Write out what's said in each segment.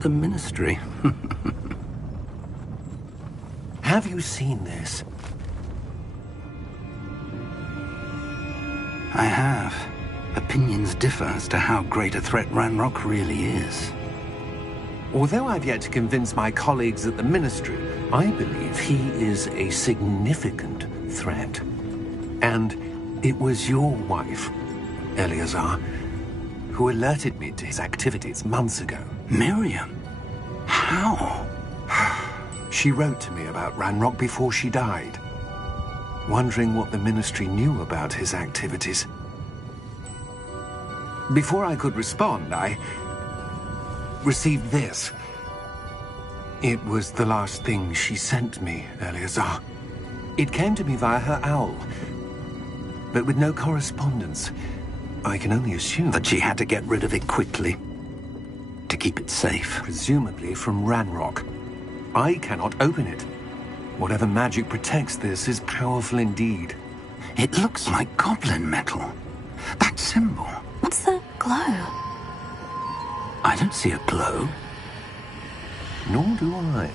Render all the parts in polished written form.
The Ministry. Have you seen this? I have. Opinions differ as to how great a threat Ranrock really is. Although I've yet to convince my colleagues at the Ministry, I believe he is a significant threat. And it was your wife, Eleazar, who alerted me to his activities months ago. Miriam? How? She wrote to me about Ranrock before she died, wondering what the Ministry knew about his activities. Before I could respond, I received this. It was the last thing she sent me, Eleazar. It came to me via her owl, but with no correspondence. I can only assume that she had to get rid of it quickly, to keep it safe. Presumably from Ranrock. I cannot open it. Whatever magic protects this is powerful indeed. It looks like goblin metal. That symbol. What's that glow? I don't see a glow. Nor do I.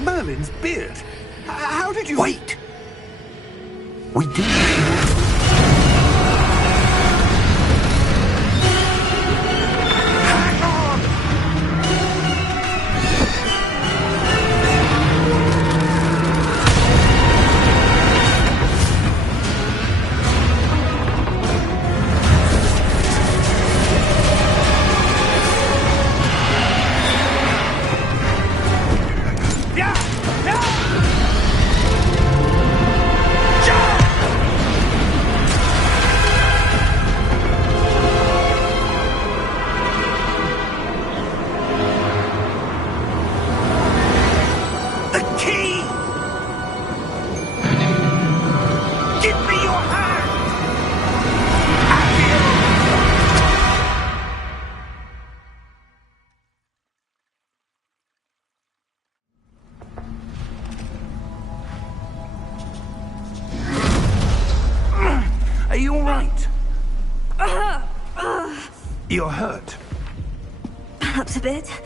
Merlin's beard. How did you... Wait! We do... Are you all right? You're hurt. Perhaps a bit.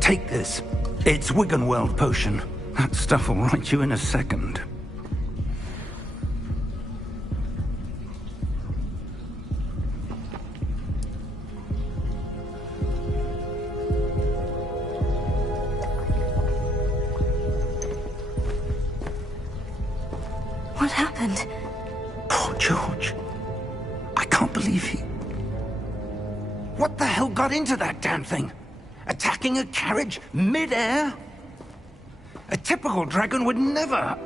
Take this. It's Wiggenweld potion. That stuff will right you in a second. What happened? Poor George. I can't believe he... What the hell got into that damn thing? Attacking a carriage mid-air? A typical dragon would never...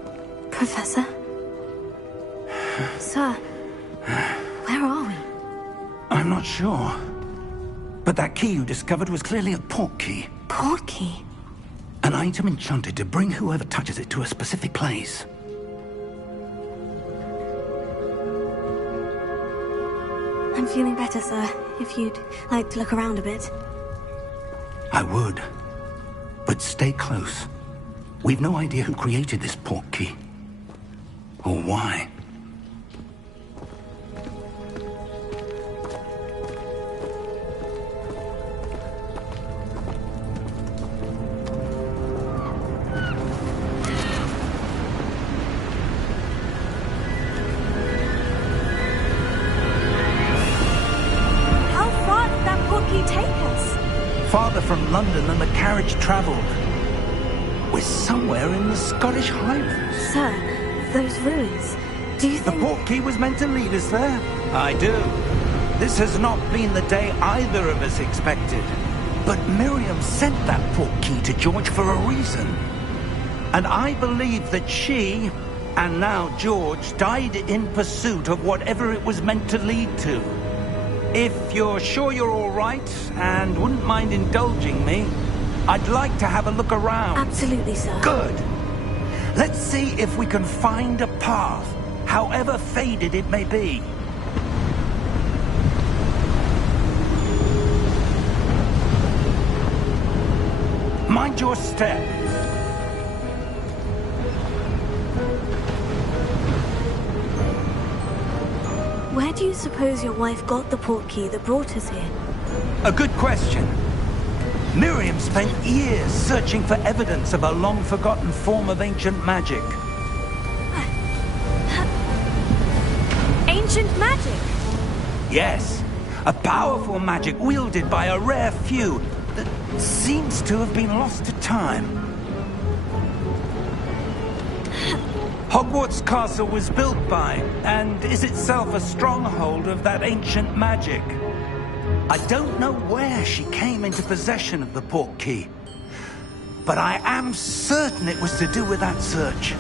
Professor? Sir, where are we? I'm not sure. But that key you discovered was clearly a port key. Port key? An item enchanted to bring whoever touches it to a specific place. I'm feeling better, sir. If you'd like to look around a bit. I would. But stay close. We've no idea who created this port key. Or why. Farther from London than the carriage travelled. We're somewhere in the Scottish Highlands. Sir, those ruins, do you think... The port key was meant to lead us there? I do. This has not been the day either of us expected. But Miriam sent that port key to George for a reason. And I believe that she, and now George, died in pursuit of whatever it was meant to lead to. If you're sure you're all right, and wouldn't mind indulging me, I'd like to have a look around. Absolutely, sir. Good. Let's see if we can find a path, however faded it may be. Mind your step. Where do you suppose your wife got the portkey that brought us here? A good question. Miriam spent years searching for evidence of a long-forgotten form of ancient magic. Ancient magic? Yes, a powerful magic wielded by a rare few that seems to have been lost to time. Hogwarts Castle was built by, and is itself a stronghold of that ancient magic. I don't know where she came into possession of the portkey, but I am certain it was to do with that search.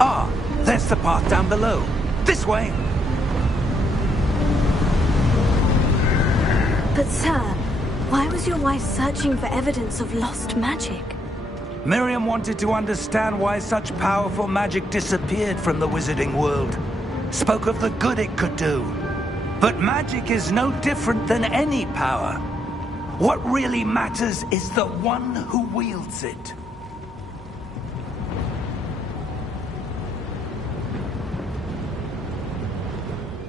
Ah, there's the path down below. This way! But sir, why was your wife searching for evidence of lost magic? Miriam wanted to understand why such powerful magic disappeared from the wizarding world. Spoke of the good it could do. But magic is no different than any power. What really matters is the one who wields it.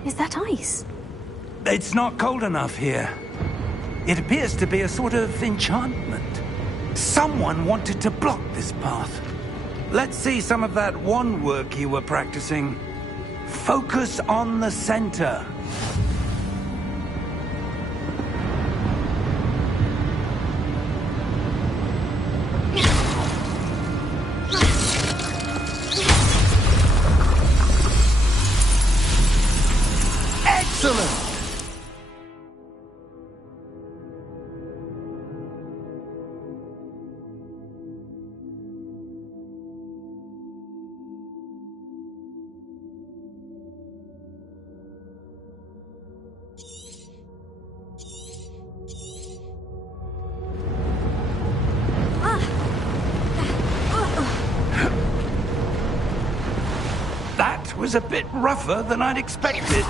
Is that ice? It's not cold enough here. It appears to be a sort of enchantment. Someone wanted to block this path. Let's see some of that wand work you were practicing. Focus on the center. Excellent! That was a bit rougher than I'd expected.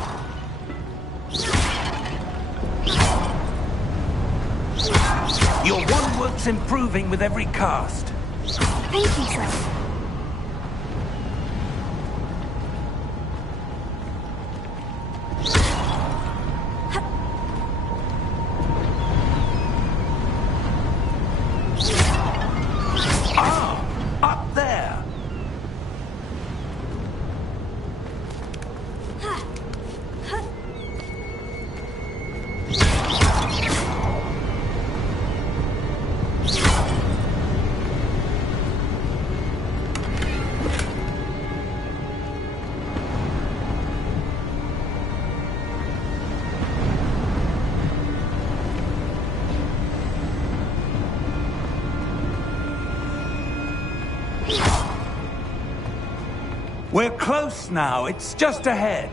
Your wand work's improving with every cast. Thank you, sir. Ah, up there. We're close now. It's just ahead.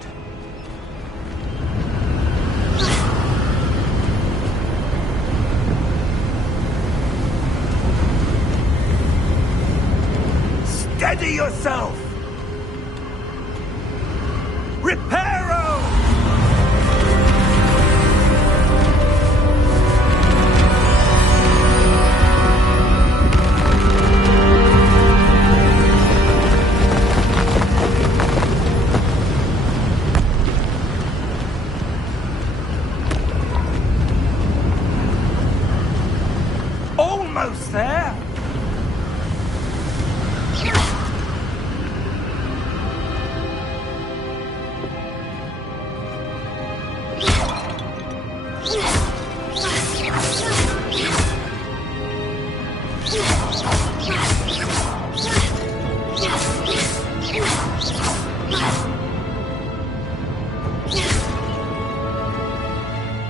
Steady yourself! Reparo! Almost there!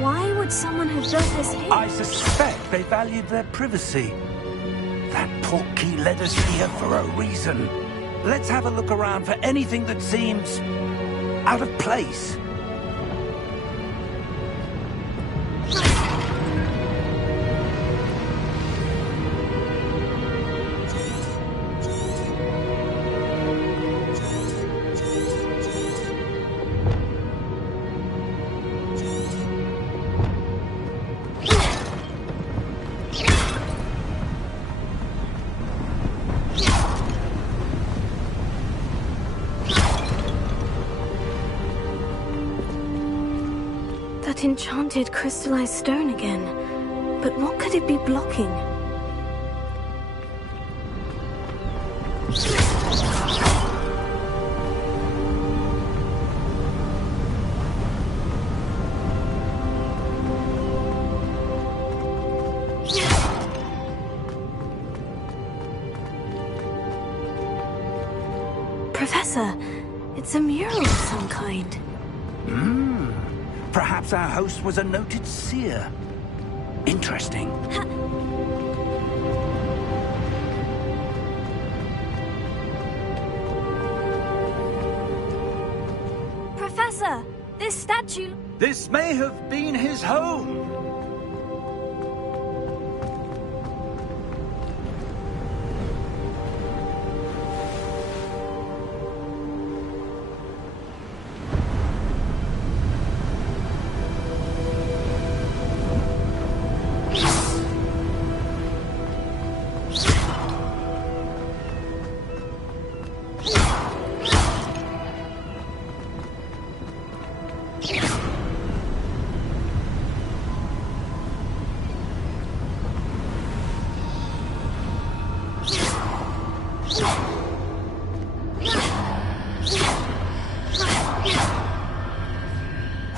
Why would someone have built this here? I suspect they valued their privacy. That portkey led us here for a reason. Let's have a look around for anything that seems out of place. That enchanted crystallized stone again. But what could it be blocking? Professor, it's a mural of some kind. Perhaps our host was a noted seer. Interesting. Professor, this statue... This may have been his home.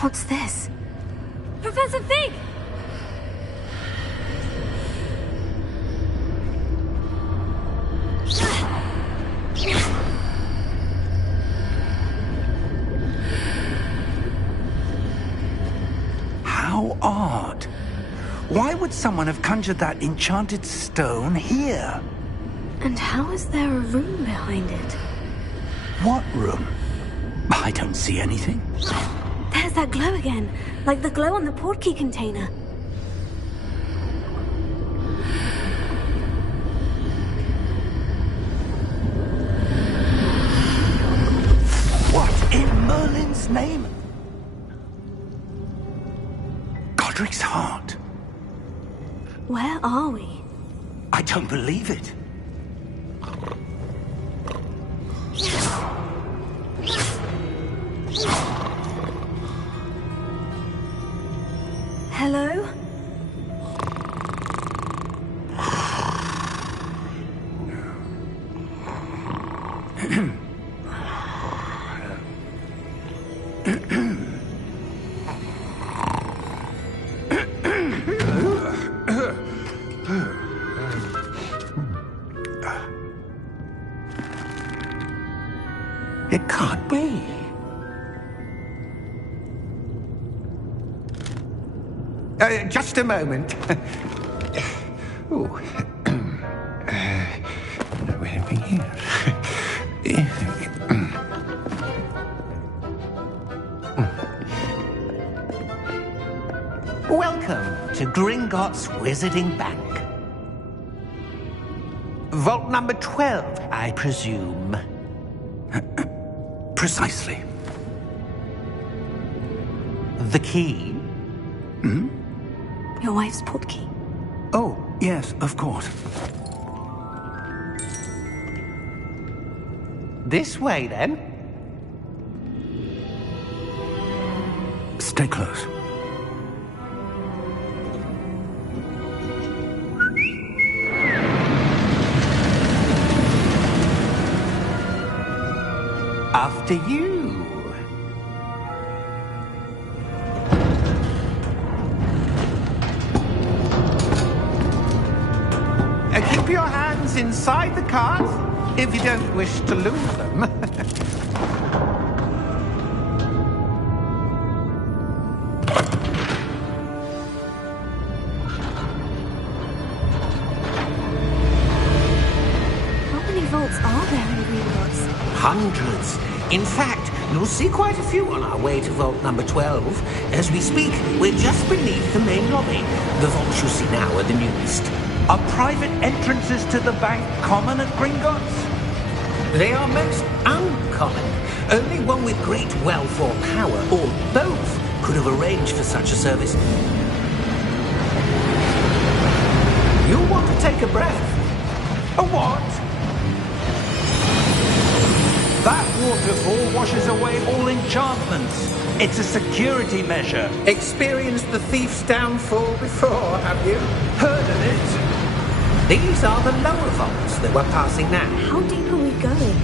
What's this? Professor Fig! How odd. Why would someone have conjured that enchanted stone here? And how is there a room behind it? What room? I don't see anything. There's that glow again, like the glow on the portkey container. What in Merlin's name? Godric's heart. Where are we? I don't believe it. Hello? It can't be. Just a moment. Oh. No anything here. Welcome to Gringotts Wizarding Bank. Vault number 12, I presume. Precisely. The key? Your wife's portkey. Oh, yes, of course. This way, then. Stay close. After you. Keep your hands inside the cards if you don't wish to lose them. How many vaults are there in Gringotts? Hundreds. In fact, you'll see quite a few on our way to vault number 12. As we speak, we're just beneath the main lobby. The vaults you see now are the newest. Are private entrances to the bank common at Gringotts? They are most uncommon. Only one with great wealth or power, or both, could have arranged for such a service. You'll want to take a breath. A what? That waterfall washes away all enchantments. It's a security measure. Experienced the thief's downfall before, have you? Heard of it? These are the lower vaults that we're passing now. How deep are we going?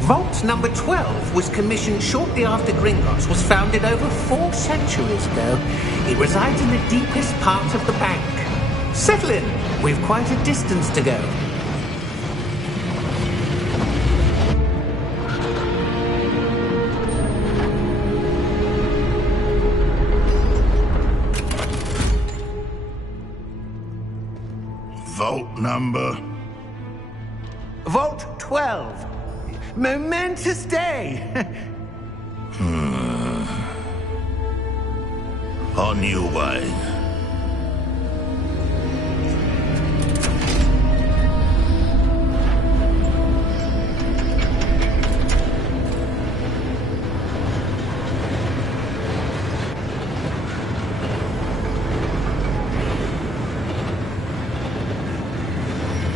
Vault number 12 was commissioned shortly after Gringotts was founded over 4 centuries ago. It resides in the deepest part of the bank. Settle in. We've quite a distance to go. Vault number? Vault 12. Momentous day. On your way.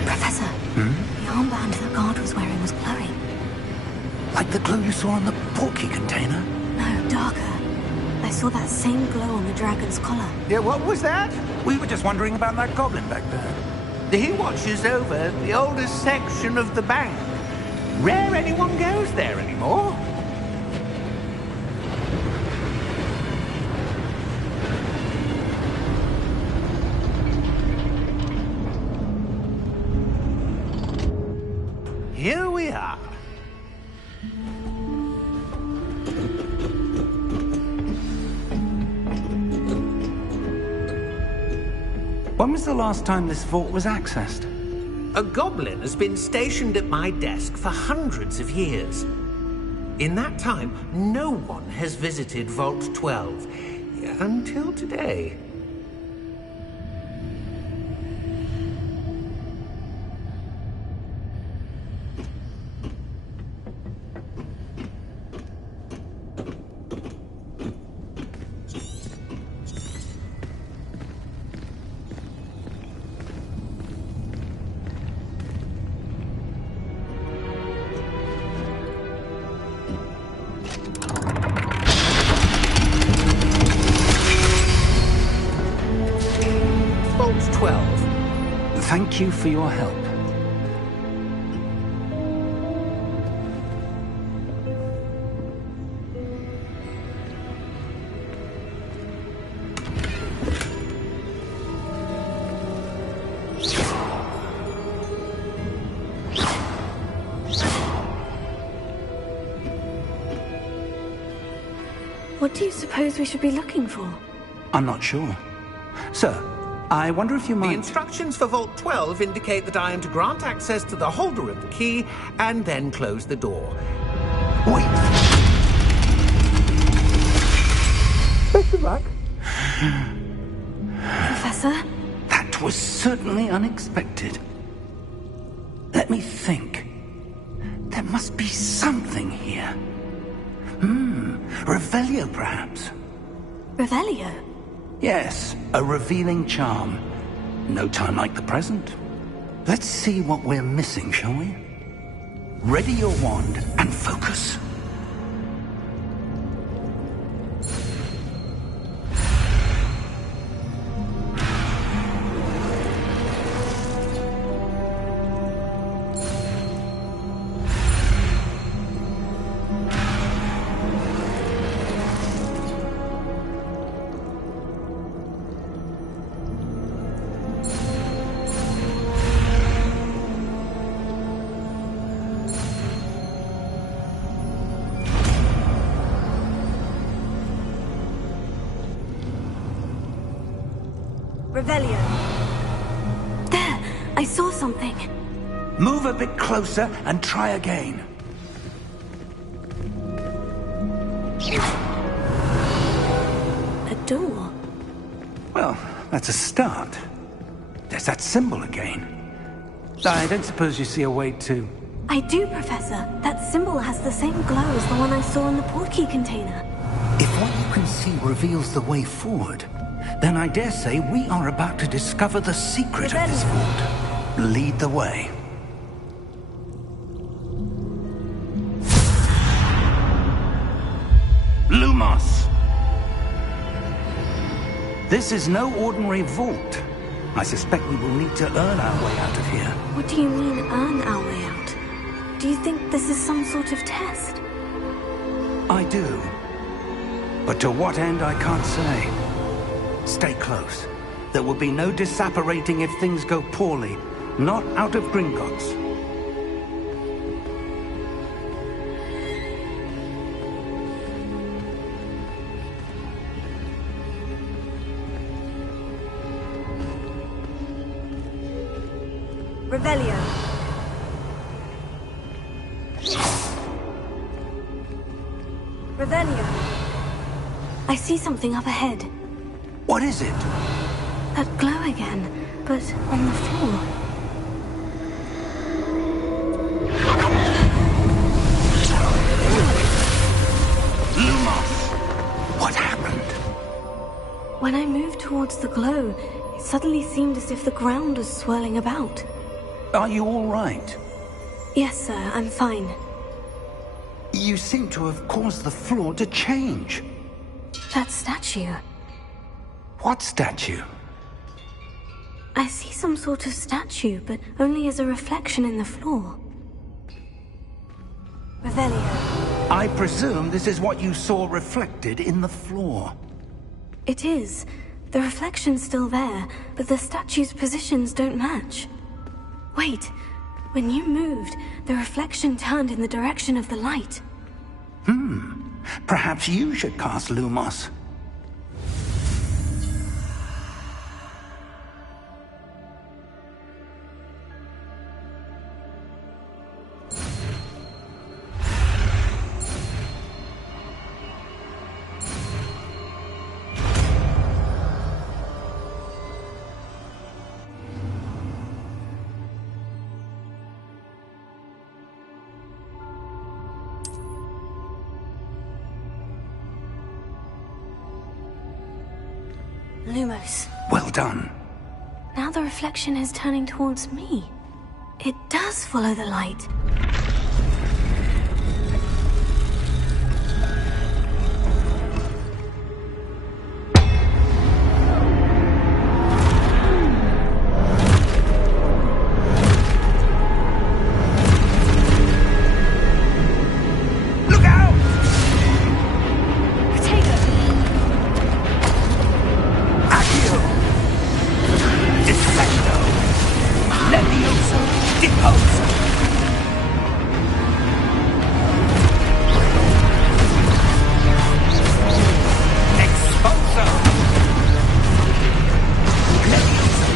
Professor, the armband the guard was wearing was glowing. Like the glow you saw on the porky container? No, darker. I saw that same glow on the dragon's collar. Yeah, what was that? We were just wondering about that goblin back there. He watches over the oldest section of the bank. Rare anyone goes there anymore. Here we are. When was the last time this vault was accessed? A goblin has been stationed at my desk for hundreds of years. In that time, no one has visited Vault 12 until today. Vault 12. Thank you for your help. What do you suppose we should be looking for? I'm not sure. Sir, I wonder if you The might... instructions for Vault 12 indicate that I am to grant access to the holder of the key and then close the door. Wait! Best of luck. Professor? That was certainly unexpected. Let me think. There must be something here. Revelio, perhaps? Revelio? Yes, a revealing charm. No time like the present. Let's see what we're missing, shall we? Ready your wand and focus. Revelio. There! I saw something. Move a bit closer and try again. A door. Well, that's a start. There's that symbol again. I don't suppose you see a way to... I do, Professor. That symbol has the same glow as the one I saw in the portkey container. If what you can see reveals the way forward, then I dare say we are about to discover the secret of this vault. Lead the way. Lumos! This is no ordinary vault. I suspect we will need to earn our way out of here. What do you mean, earn our way out? Do you think this is some sort of test? I do. But to what end, I can't say. Stay close. There will be no disapparating if things go poorly. Not out of Gringotts. Revelio. Revelio. I see something up ahead. What is it? That glow again, but on the floor. Lumos! What happened? When I moved towards the glow, it suddenly seemed as if the ground was swirling about. Are you all right? Yes, sir, I'm fine. You seem to have caused the floor to change. That statue. What statue? I see some sort of statue, but only as a reflection in the floor. Revelio. I presume this is what you saw reflected in the floor. It is. The reflection's still there, but the statue's positions don't match. Wait. When you moved, the reflection turned in the direction of the light. Perhaps you should cast Lumos. Lumos. Well done. Now the reflection is turning towards me. It does follow the light. Look out! Accio! Defecto! Levioso! Deposo! Exposo! Levioso!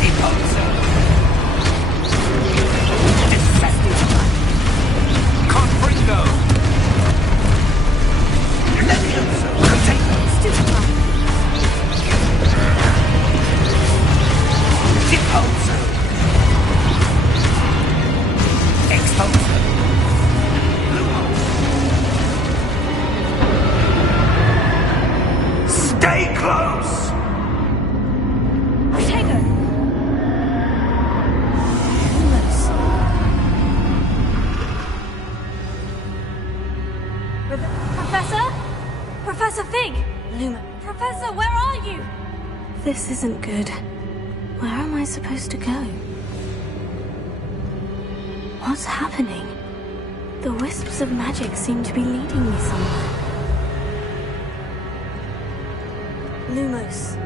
Deposo! Defecto! Confringo! Levioso! Potato! Deposo! Exposo! Lumos! Stay close! Protego! Lumos. Professor? Professor Fig! Luma. Professor, where are you? This isn't good. Where am I supposed to go? What's happening? The wisps of magic seem to be leading me somewhere. Lumos.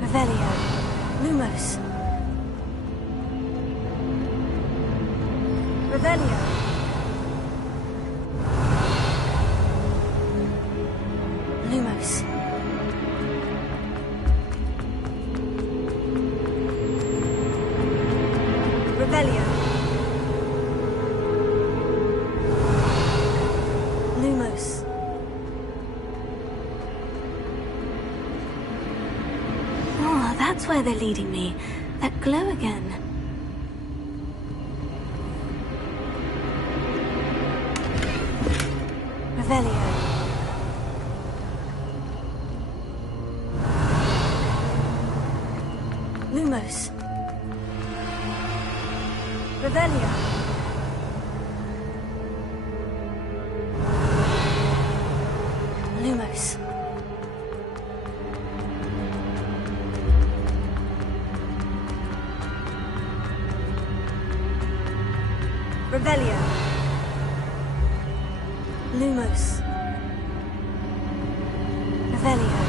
Revelio. Lumos. Revelio. Lumos. Revelio. Lumos. Oh, that's where they're leading me. That glow again. Revelio. Lumos. Revelio. Lumos. Revelio. Lumos. Revelio.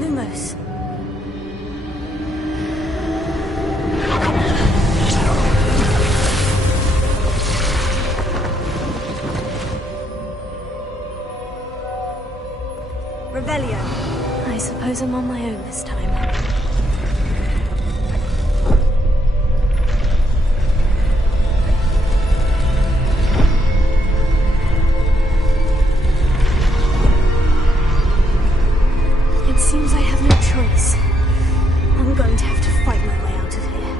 Lumos. Revelio. I suppose I'm on my own this time. It seems I have no choice. I'm going to have to fight my way out of here.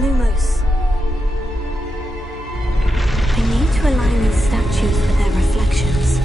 Lumos. I need to align these statues with their reflections.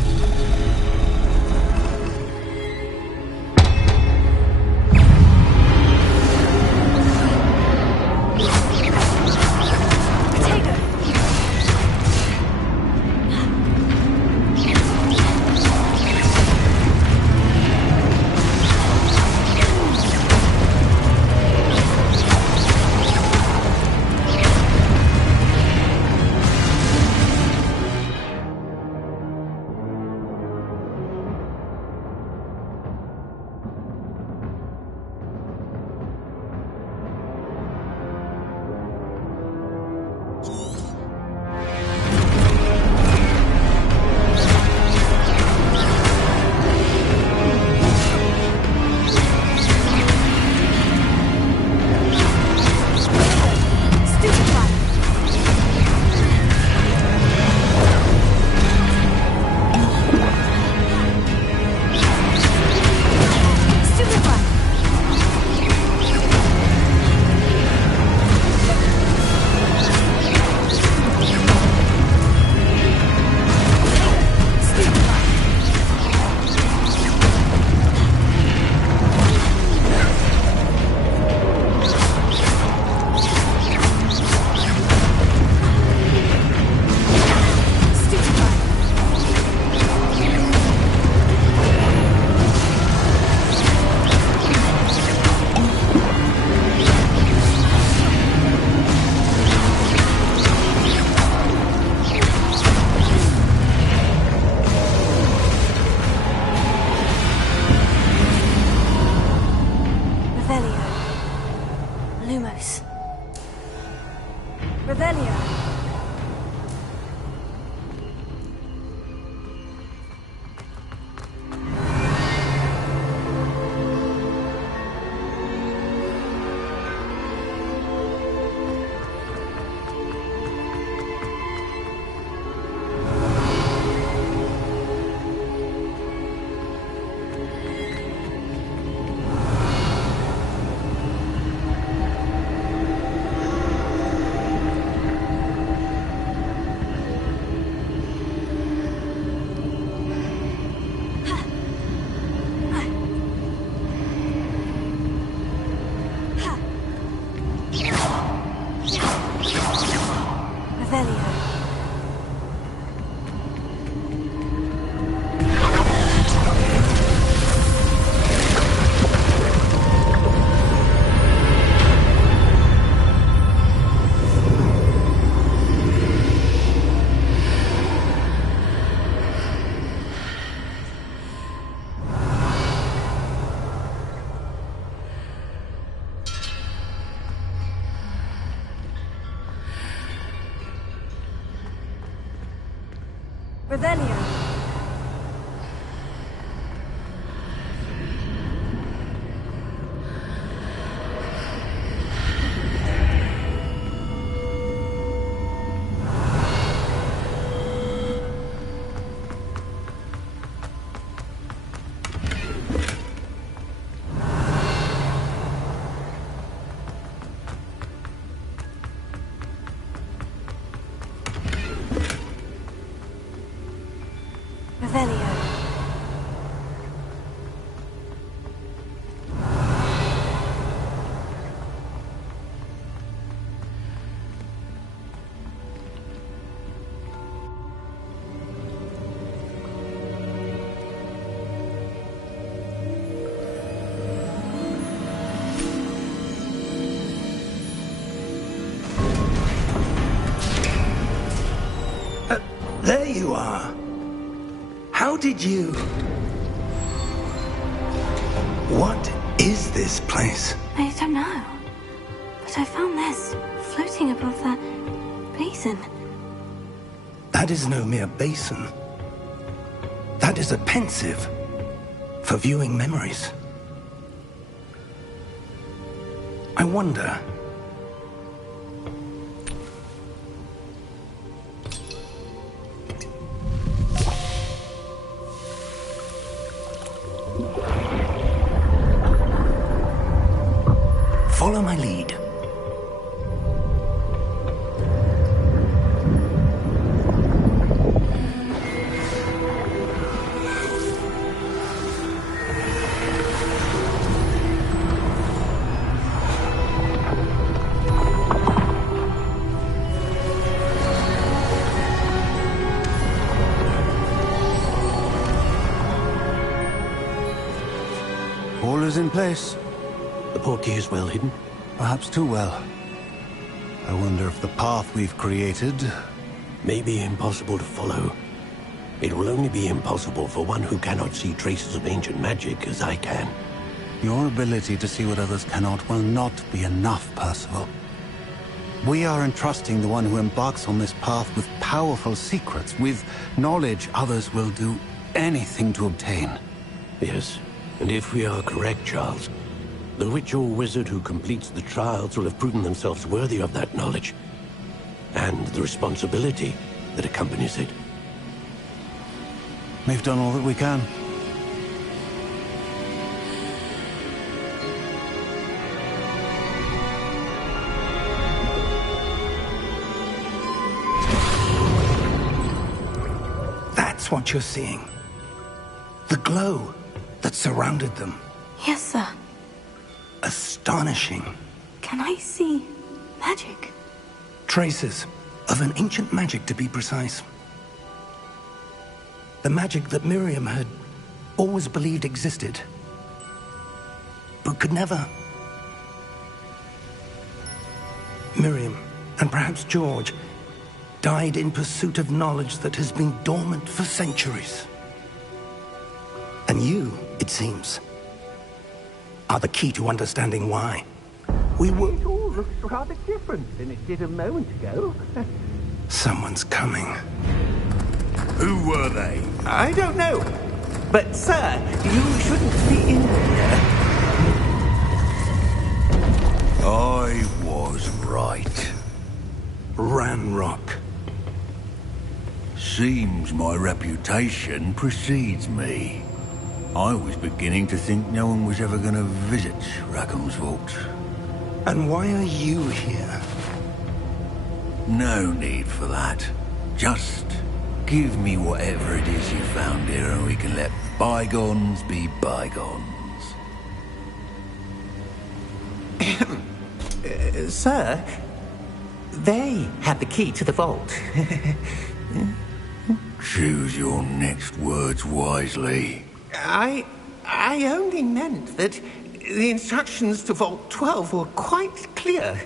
Lumos. Revelio. Revelio. you are. How did you... What is this place? I don't know. But I found this floating above that basin. That is no mere basin. That is a pensive for viewing memories. I wonder... Follow my lead. All is in place. The portkey is well hidden. Perhaps too well. I wonder if the path we've created... May be impossible to follow. It will only be impossible for one who cannot see traces of ancient magic as I can. Your ability to see what others cannot will not be enough, Percival. We are entrusting the one who embarks on this path with powerful secrets, with knowledge others will do anything to obtain. Yes, and if we are correct, Charles, the witch or wizard who completes the trials will have proven themselves worthy of that knowledge, and the responsibility that accompanies it. We've done all that we can. That's what you're seeing. The glow that surrounded them. Yes, sir. Astonishing. Can I see magic? Traces of an ancient magic, to be precise. The magic that Miriam had always believed existed, but could never. Miriam, and perhaps George, died in pursuit of knowledge that has been dormant for centuries. And you, it seems, are the key to understanding why. It all looks rather different than it did a moment ago. Someone's coming. Who were they? I don't know. But, sir, you shouldn't be in here. I was right. Ranrock. Seems my reputation precedes me. I was beginning to think no one was ever going to visit Rackham's Vault. And why are you here? No need for that. Just give me whatever it is you found here and we can let bygones be bygones. Sir, they had the key to the vault. Choose your next words wisely. I only meant that the instructions to Vault 12 were quite clear.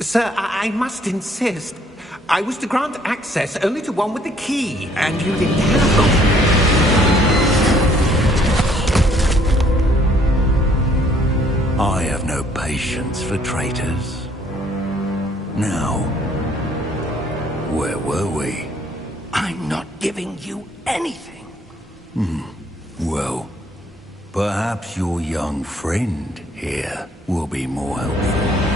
Sir, I must insist. I was to grant access only to one with the key, and you didn't have. I have no patience for traitors. Now, where were we? I'm not giving you anything. Well, perhaps your young friend here will be more helpful.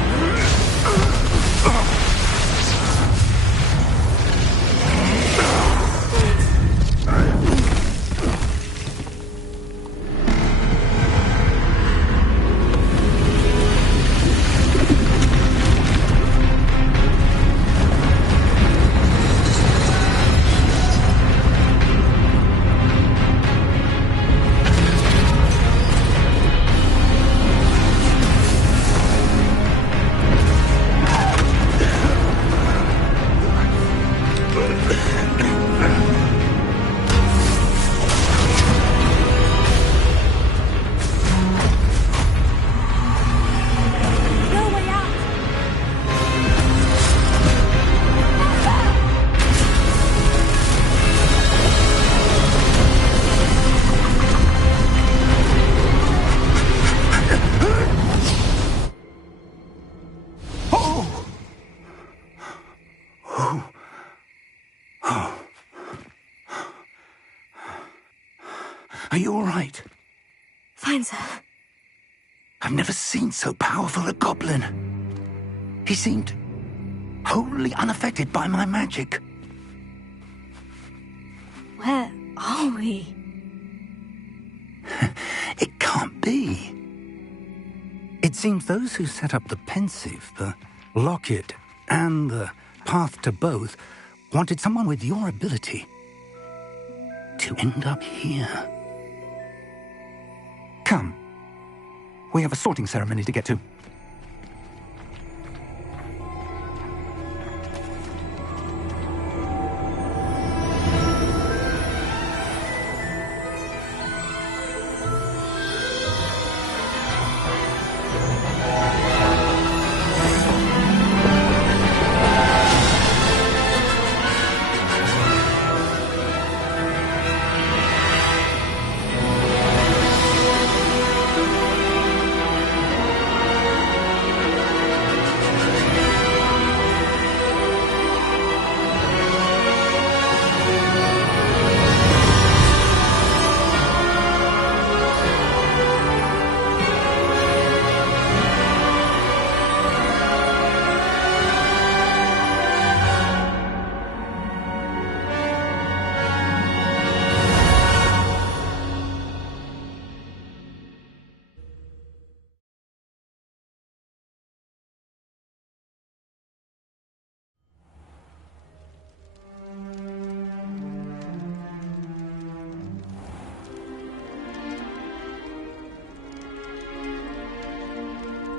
Are you all right? Fine, sir. I've never seen so powerful a goblin. He seemed wholly unaffected by my magic. Where are we? It can't be. It seems those who set up the pensive, the locket, and the path to both wanted someone with your ability to end up here. Come. We have a sorting ceremony to get to.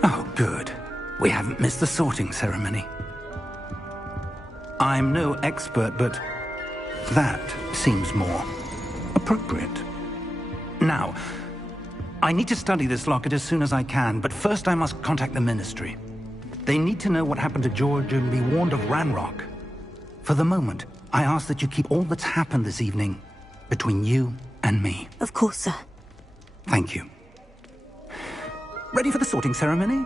Oh, good. We haven't missed the sorting ceremony. I'm no expert, but that seems more appropriate. Now, I need to study this locket as soon as I can, but first I must contact the Ministry. They need to know what happened to George and be warned of Ranrock. For the moment, I ask that you keep all that's happened this evening between you and me. Of course, sir. Thank you. Ready for the sorting ceremony?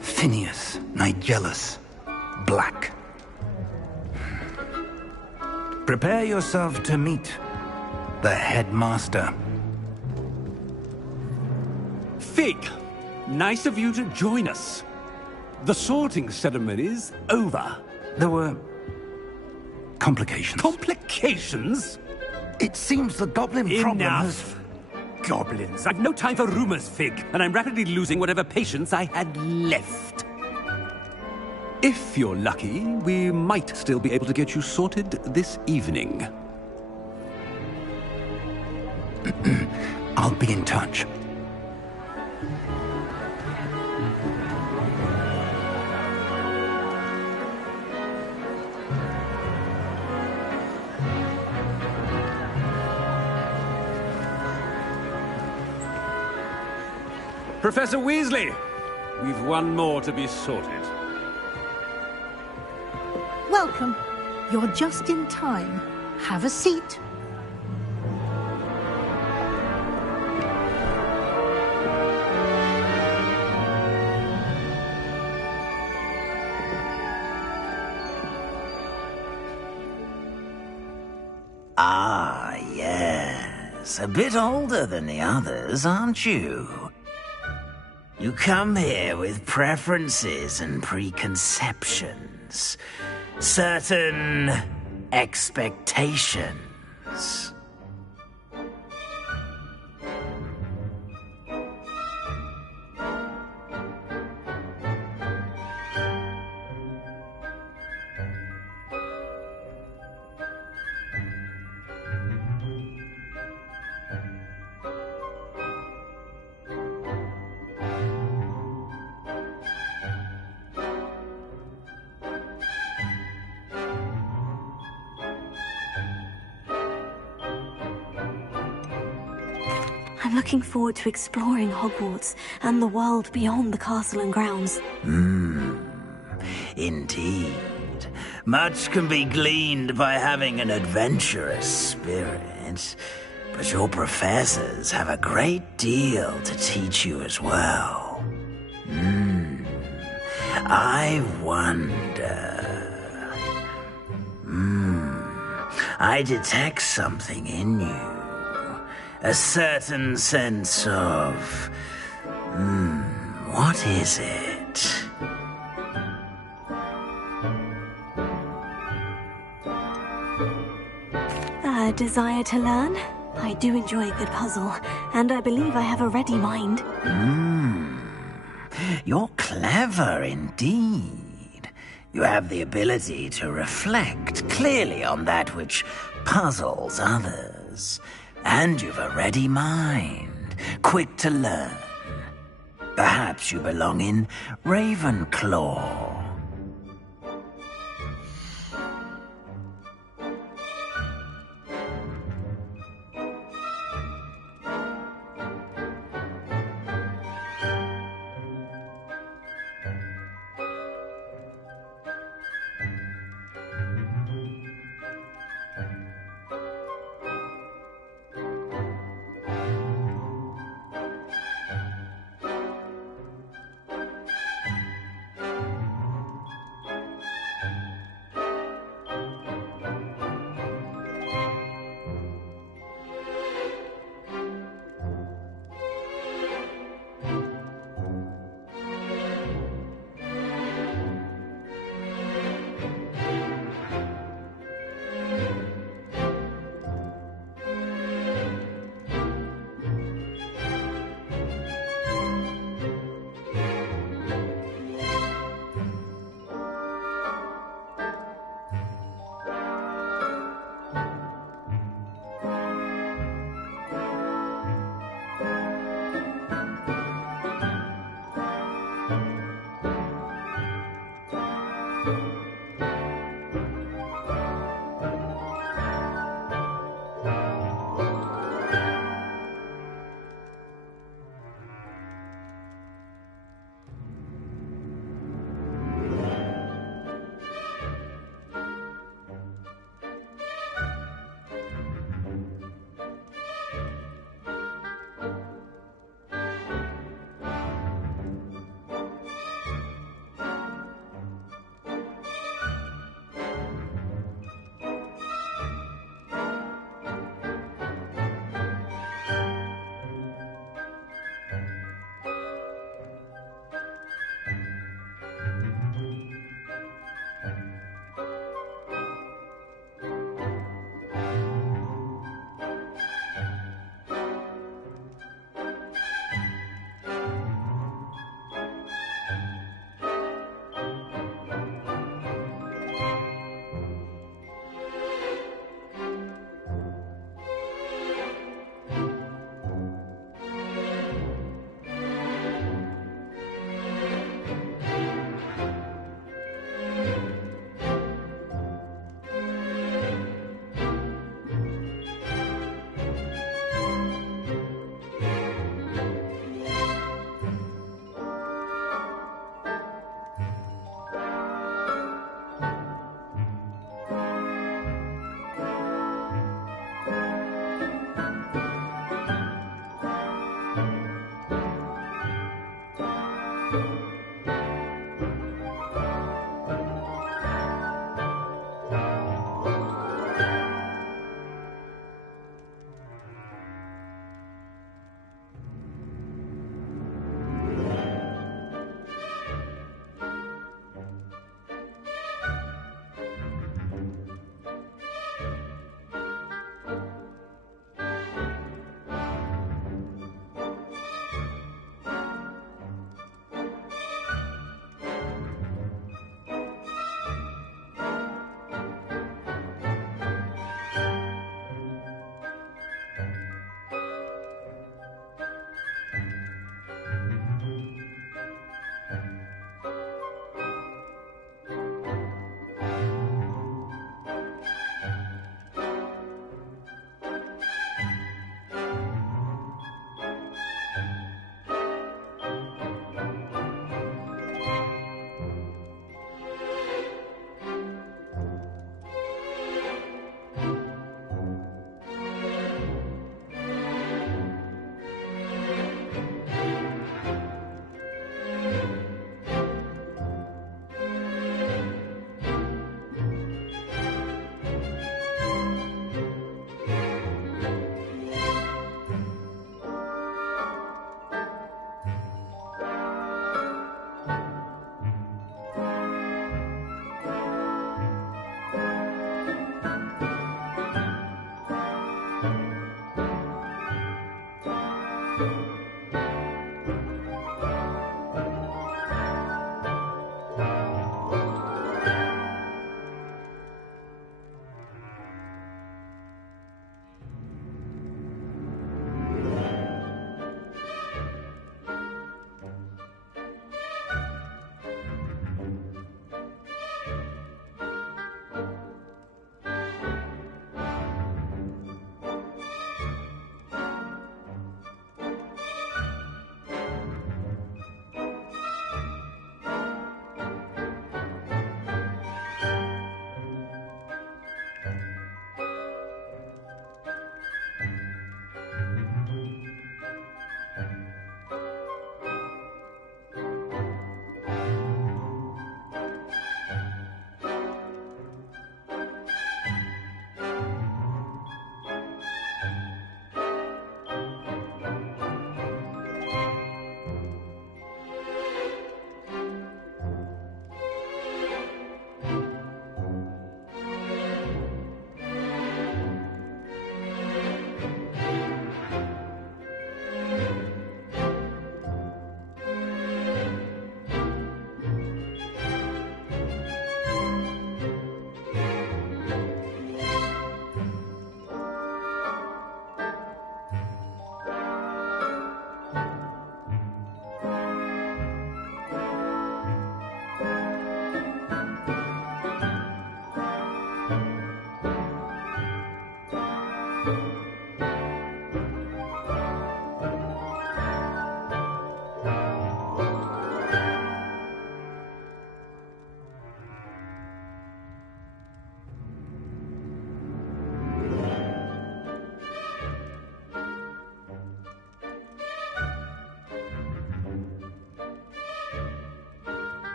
Phineas, Nigellus, Black. Prepare yourself to meet the headmaster. Fig, nice of you to join us. The sorting ceremony's over. There were complications. Complications? It seems the goblin problem has... Enough! Goblins. I've no time for rumors, Fig, and I'm rapidly losing whatever patience I had left. If you're lucky, we might still be able to get you sorted this evening. I'll be in touch. Professor Weasley, we've one more to be sorted. Welcome. You're just in time. Have a seat. Ah, yes. A bit older than the others, aren't you? You come here with preferences and preconceptions. Certain expectations. I'm looking forward to exploring Hogwarts and the world beyond the castle and grounds. Indeed. Much can be gleaned by having an adventurous spirit, but your professors have a great deal to teach you as well. I wonder... I detect something in you. A certain sense of... what is it? A desire to learn? I do enjoy a good puzzle, and I believe I have a ready mind. You're clever indeed. You have the ability to reflect clearly on that which puzzles others. And you've a ready mind, quick to learn. Perhaps you belong in Ravenclaw.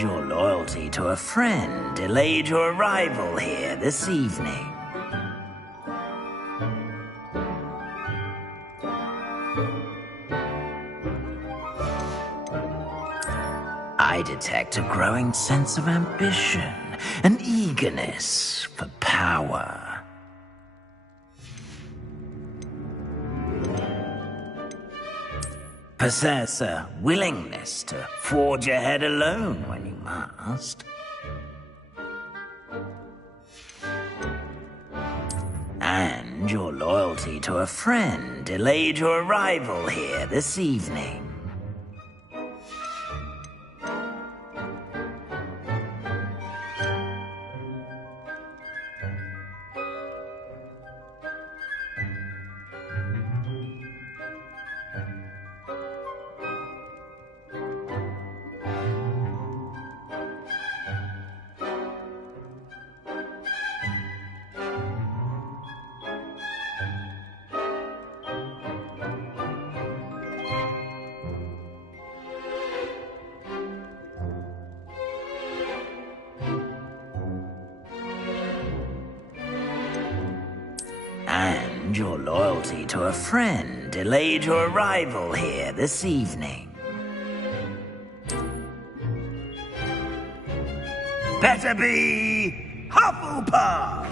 And your loyalty to a friend delayed your arrival here this evening. I detect a growing sense of ambition, an eagerness for power. Possess a willingness to forge ahead alone when you must. And your loyalty to a friend delayed your arrival here this evening. And your loyalty to a friend delayed your arrival here this evening. Better be Hufflepuff!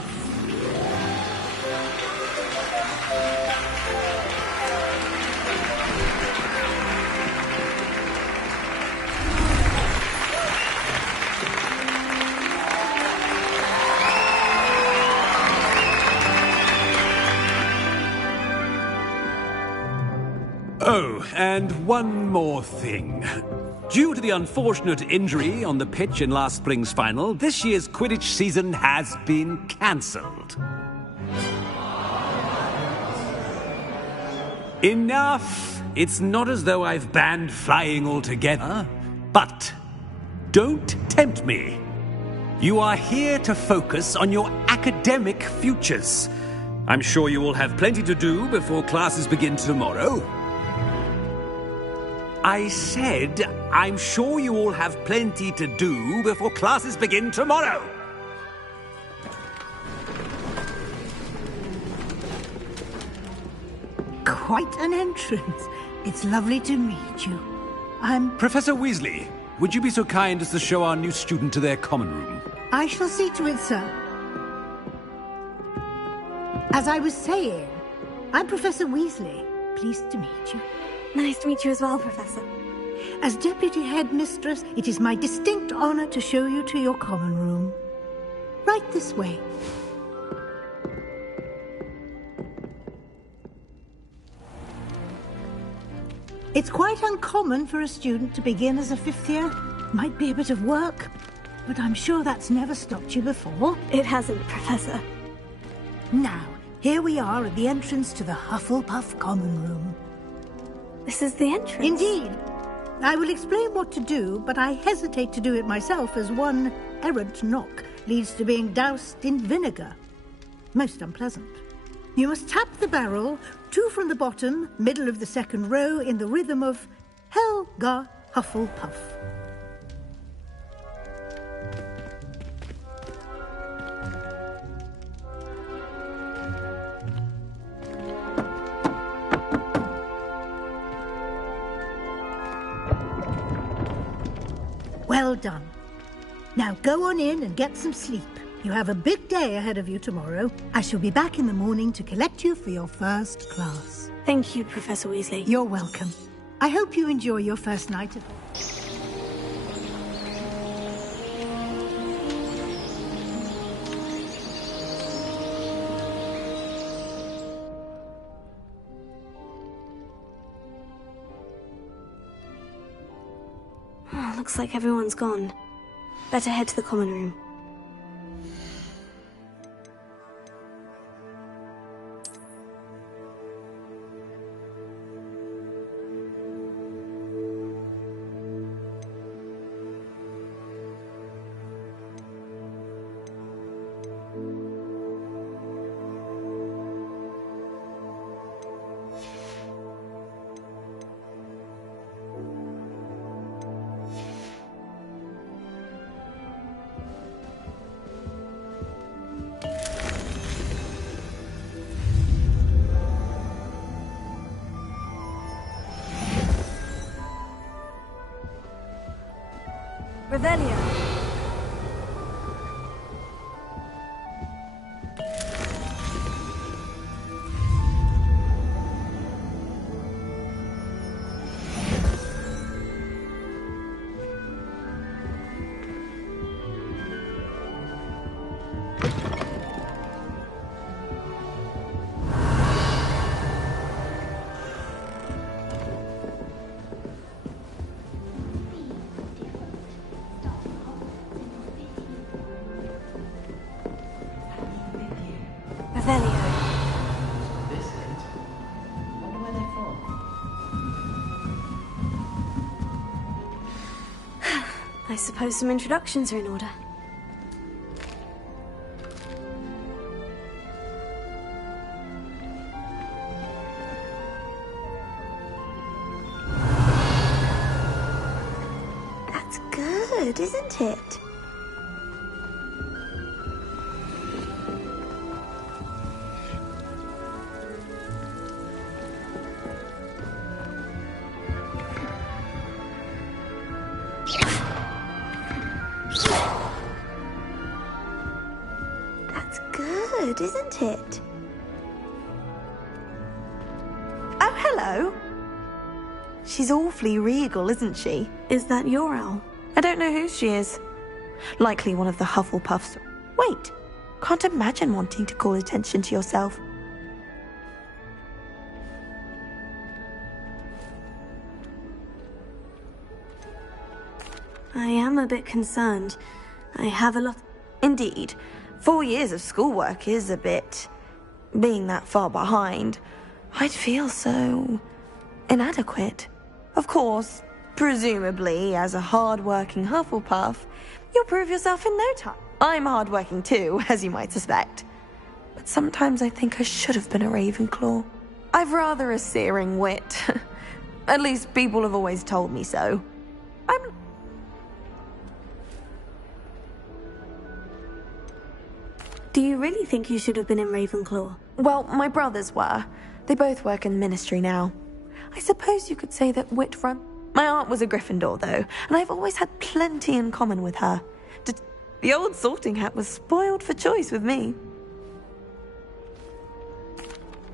Oh, and one more thing. Due to the unfortunate injury on the pitch in last spring's final, this year's Quidditch season has been cancelled. Enough! It's not as though I've banned flying altogether, but don't tempt me. You are here to focus on your academic futures. I'm sure you will have plenty to do before classes begin tomorrow. I said, I'm sure you all have plenty to do before classes begin tomorrow. Quite an entrance. It's lovely to meet you. I'm... Professor Weasley, would you be so kind as to show our new student to their common room? I shall see to it, sir. As I was saying, I'm Professor Weasley. Pleased to meet you. Nice to meet you as well, Professor. As Deputy Headmistress, it is my distinct honor to show you to your common room. Right this way. It's quite uncommon for a student to begin as a fifth year. Might be a bit of work, but I'm sure that's never stopped you before. It hasn't, Professor. Now, here we are at the entrance to the Hufflepuff common room. This is the entrance? Indeed. I will explain what to do, but I hesitate to do it myself as one errant knock leads to being doused in vinegar. Most unpleasant. You must tap the barrel, 2 from the bottom, middle of the second row, in the rhythm of Helga Hufflepuff. Well done. Now go on in and get some sleep. You have a big day ahead of you tomorrow. I shall be back in the morning to collect you for your first class. Thank you, Professor Weasley. You're welcome. I hope you enjoy your first night at... Looks like everyone's gone. Better head to the common room. Revelio. I suppose some introductions are in order. That's good, isn't it? Isn't it? Oh, hello. She's awfully regal, isn't she? Is that your owl? I don't know who she is. Likely one of the Hufflepuffs. Wait, can't imagine wanting to call attention to yourself. I am a bit concerned. I have a lot... Indeed. 4 years of schoolwork is a bit... Being that far behind, I'd feel so... inadequate. Of course, presumably, as a hard-working Hufflepuff, you'll prove yourself in no time. I'm hard-working too, as you might suspect. But sometimes I think I should have been a Ravenclaw. I've rather a searing wit. At least people have always told me so. Do you really think you should have been in Ravenclaw? Well, my brothers were. They both work in the ministry now. I suppose you could say that wit run... My aunt was a Gryffindor, though, and I've always had plenty in common with her. The old sorting hat was spoiled for choice with me.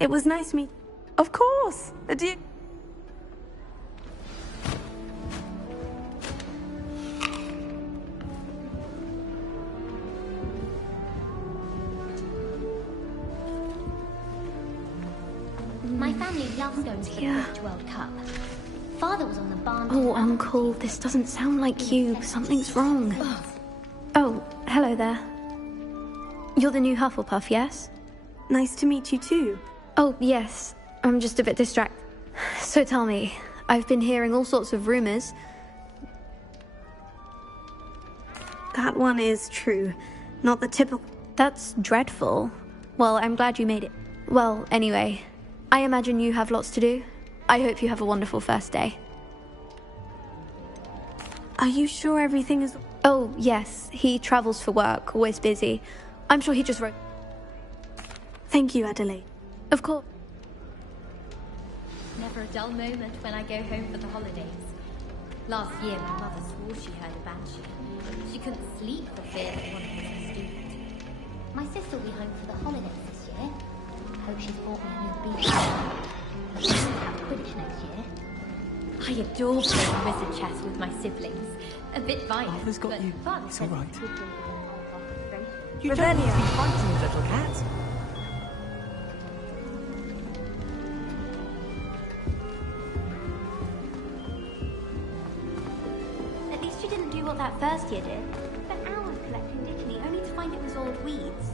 It was nice meeting... Of course! Adieu. My family loves going to the Quidditch World Cup. Father was on the barn. Oh, Uncle, this doesn't sound like you. Something's wrong. Oh, hello there. You're the new Hufflepuff, yes? Nice to meet you too. Oh, yes. I'm just a bit distracted. So tell me, I've been hearing all sorts of rumors. That one is true. Not the typical... That's dreadful. Well, I'm glad you made it. Well, anyway... I imagine you have lots to do. I hope you have a wonderful first day. Are you sure everything is... Oh, yes. He travels for work, always busy. I'm sure he just wrote... Thank you, Adelaide. Of course. Never a dull moment when I go home for the holidays. Last year, my mother swore she heard a banshee. She couldn't sleep for fear that one was a student. My sister will be home for the holidays this year. Hope she's bought me a new beach. We'll have Quidditch next year. I adore playing wizard chess with my siblings. A bit violent, Arthur's got you. It's all right. You don't need to be frightened, little cat. At least you didn't do what that first year did. Spent hours collecting Dittany only to find it was all weeds.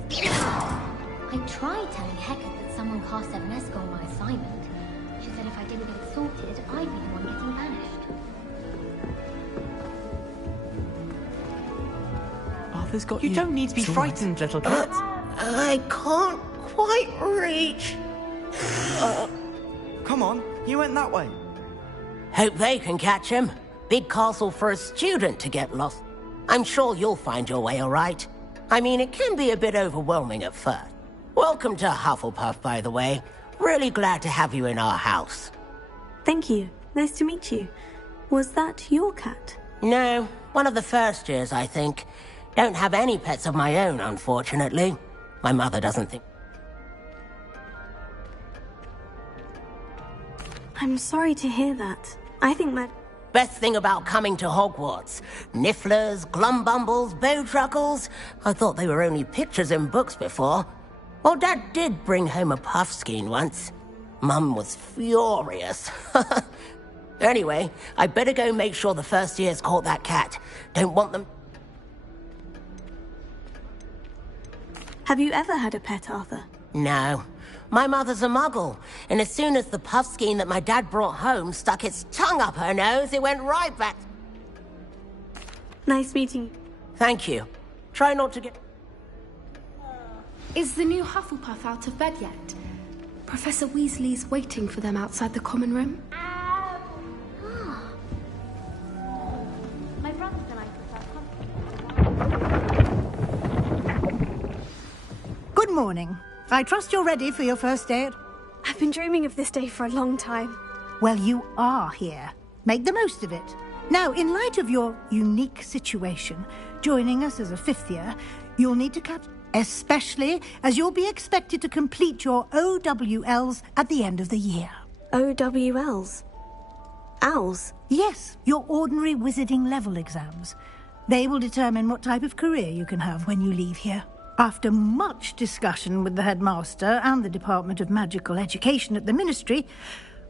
I tried telling Hecate that someone cast Evanesco on my assignment. She said if I didn't get it sorted, I'd be the one getting banished. Arthur's got you. You don't need to be frightened, little cat. I can't quite reach. Come on, you went that way. Hope they can catch him. Big castle for a student to get lost. I'm sure you'll find your way all right. I mean, it can be a bit overwhelming at first. Welcome to Hufflepuff, by the way. Really glad to have you in our house. Thank you. Nice to meet you. Was that your cat? No, One of the first years, I think. Don't have any pets of my own, unfortunately. My mother doesn't think... I'm sorry to hear that. I think that... Best thing about coming to Hogwarts. Nifflers, glumbumbles, bowtruckles. I thought they were only pictures in books before. Well, Dad did bring home a puffskein once. Mum was furious. Anyway, I better go make sure the first years caught that cat. Don't want them... Have you ever had a pet, Arthur? No. My mother's a muggle, and as soon as the puffskein that my dad brought home stuck its tongue up her nose, it went right back... Nice meeting you. Thank you. Try not to get... Is the new Hufflepuff out of bed yet? Professor Weasley's waiting for them outside the common room. My brothers and I prefer Good morning. I trust you're ready for your first day at... I've been dreaming of this day for a long time. Well, you are here. Make the most of it. Now, in light of your unique situation, joining us as a fifth year, you'll need to catch... Especially as you'll be expected to complete your OWLs at the end of the year. OWLs? Owls? Yes, your ordinary wizarding level exams. They will determine what type of career you can have when you leave here. After much discussion with the headmaster and the Department of Magical Education at the Ministry,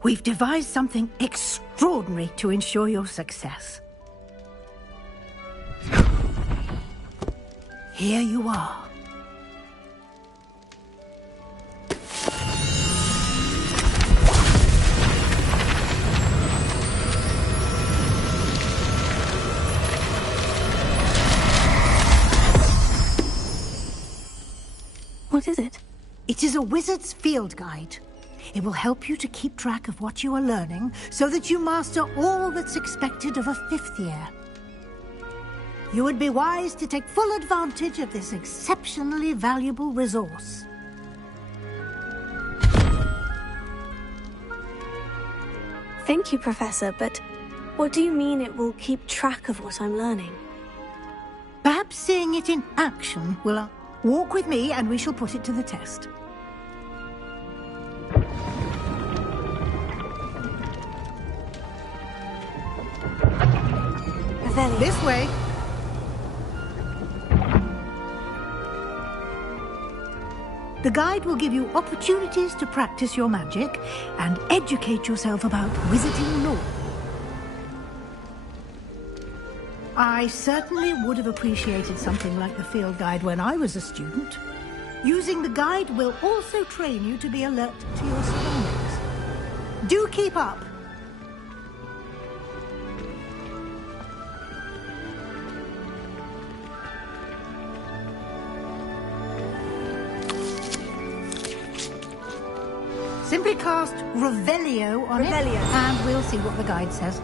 we've devised something extraordinary to ensure your success. Here you are. What is it? It is a wizard's field guide. It will help you to keep track of what you are learning so that you master all that's expected of a fifth year. You would be wise to take full advantage of this exceptionally valuable resource. Thank you, Professor, but what do you mean it will keep track of what I'm learning? Perhaps seeing it in action will... Walk with me and we shall put it to the test. This way. The guide will give you opportunities to practice your magic and educate yourself about wizarding lore. I certainly would have appreciated something like the field guide when I was a student. Using the guide will also train you to be alert to your surroundings. Do keep up! Simply cast Revelio on it, and we'll see what the guide says.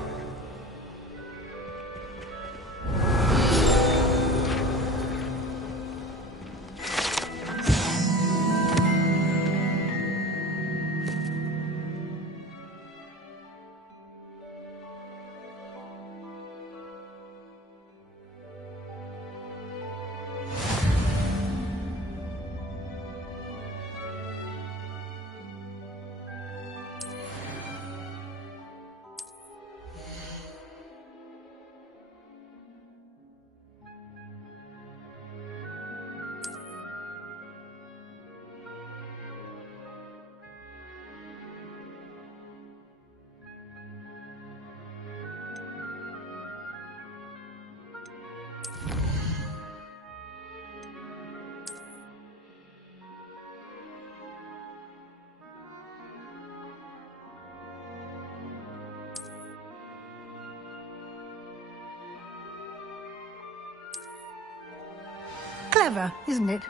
Clever, isn't it?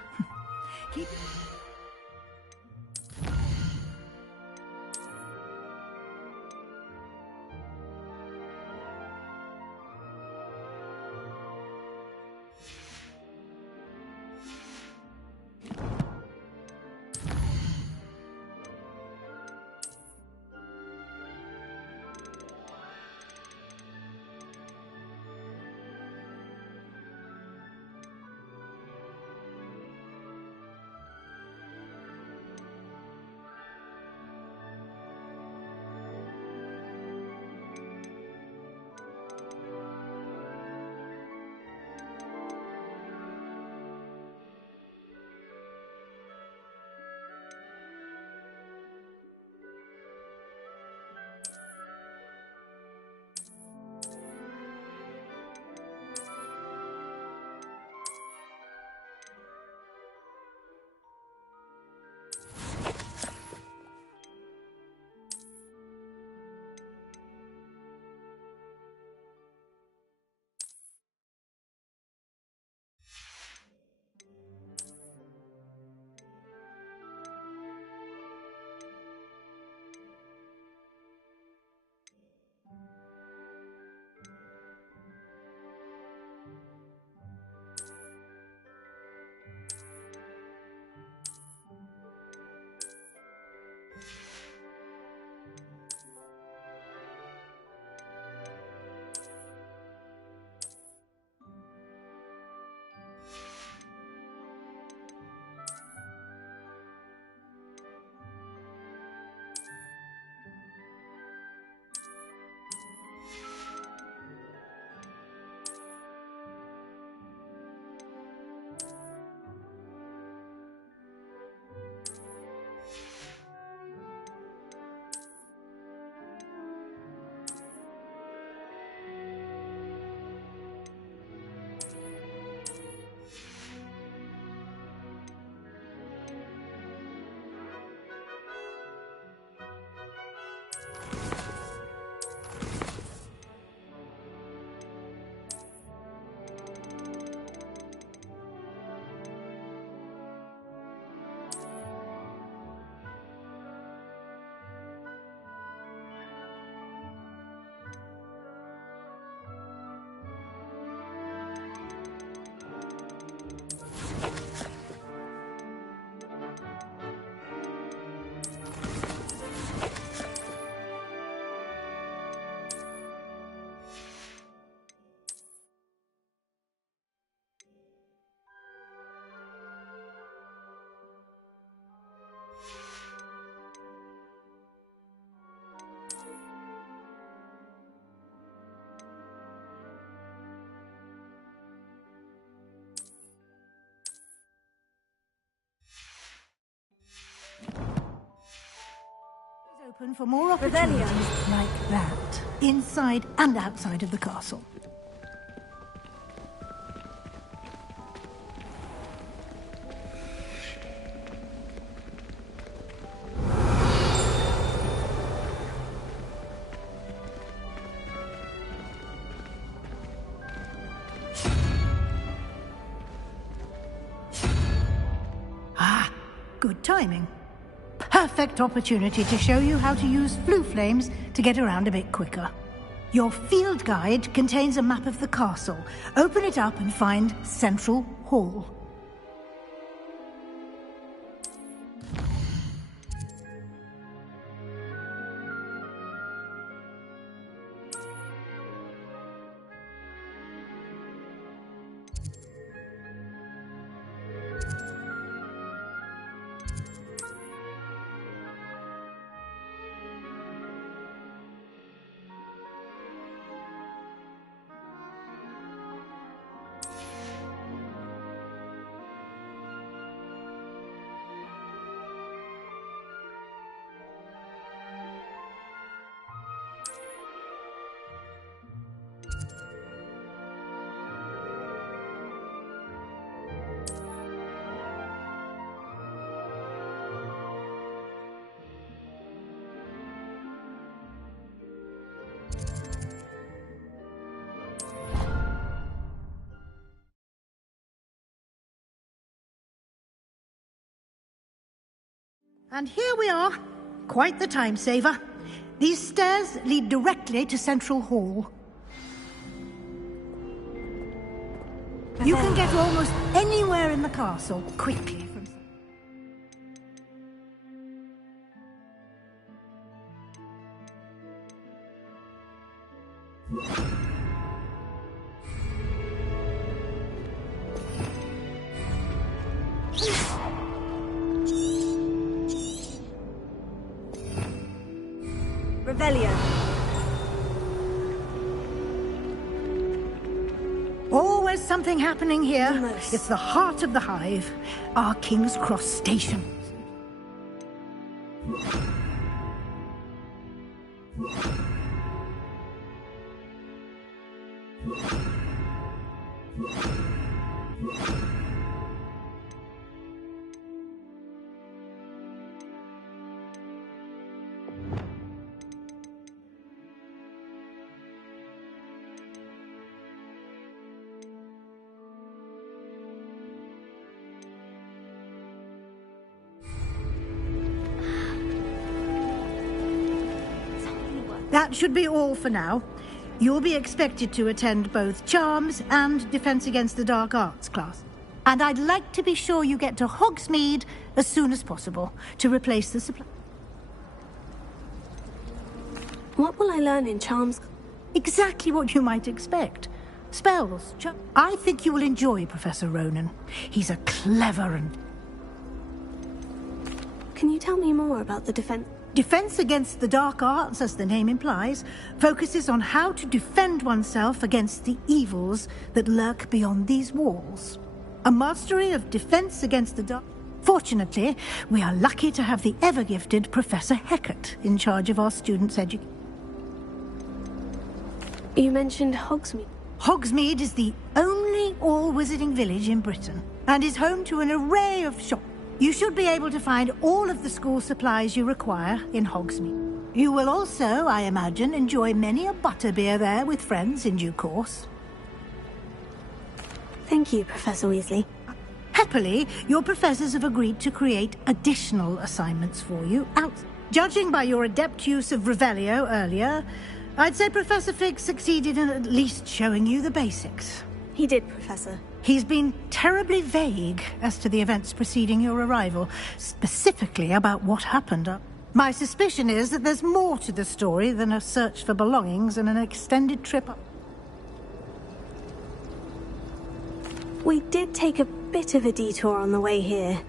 open for more opportunities like that, inside and outside of the castle. Ah, good timing. Perfect opportunity to show you how to use flue flames to get around a bit quicker. Your field guide contains a map of the castle. Open it up and find Central Hall. And here we are. Quite the time saver. These stairs lead directly to Central Hall. You can get to almost anywhere in the castle quickly from... Revelio. Always something happening here. Almost. It's the heart of the hive, our King's Cross station. That should be all for now. You'll be expected to attend both Charms and Defense Against the Dark Arts class. And I'd like to be sure you get to Hogsmeade as soon as possible to replace the supply. What will I learn in Charms? Exactly what you might expect. Spells. I think you will enjoy Professor Ronan. He's a clever and... Can you tell me more about the defense? Defense Against the Dark Arts, as the name implies, focuses on how to defend oneself against the evils that lurk beyond these walls. A mastery of Defense Against the Dark... Fortunately, we are lucky to have the ever-gifted Professor Hecat in charge of our students' education. You mentioned Hogsmeade. Hogsmeade is the only all-wizarding village in Britain, and is home to an array of shops. You should be able to find all of the school supplies you require in Hogsmeade. You will also, I imagine, enjoy many a butterbeer there with friends in due course. Thank you, Professor Weasley. Happily, your professors have agreed to create additional assignments for you. Judging by your adept use of Revelio earlier, I'd say Professor Fig succeeded in at least showing you the basics. He did, Professor. He's been terribly vague as to the events preceding your arrival, specifically about what happened. My suspicion is that there's more to the story than a search for belongings and an extended trip up. We did take a bit of a detour on the way here.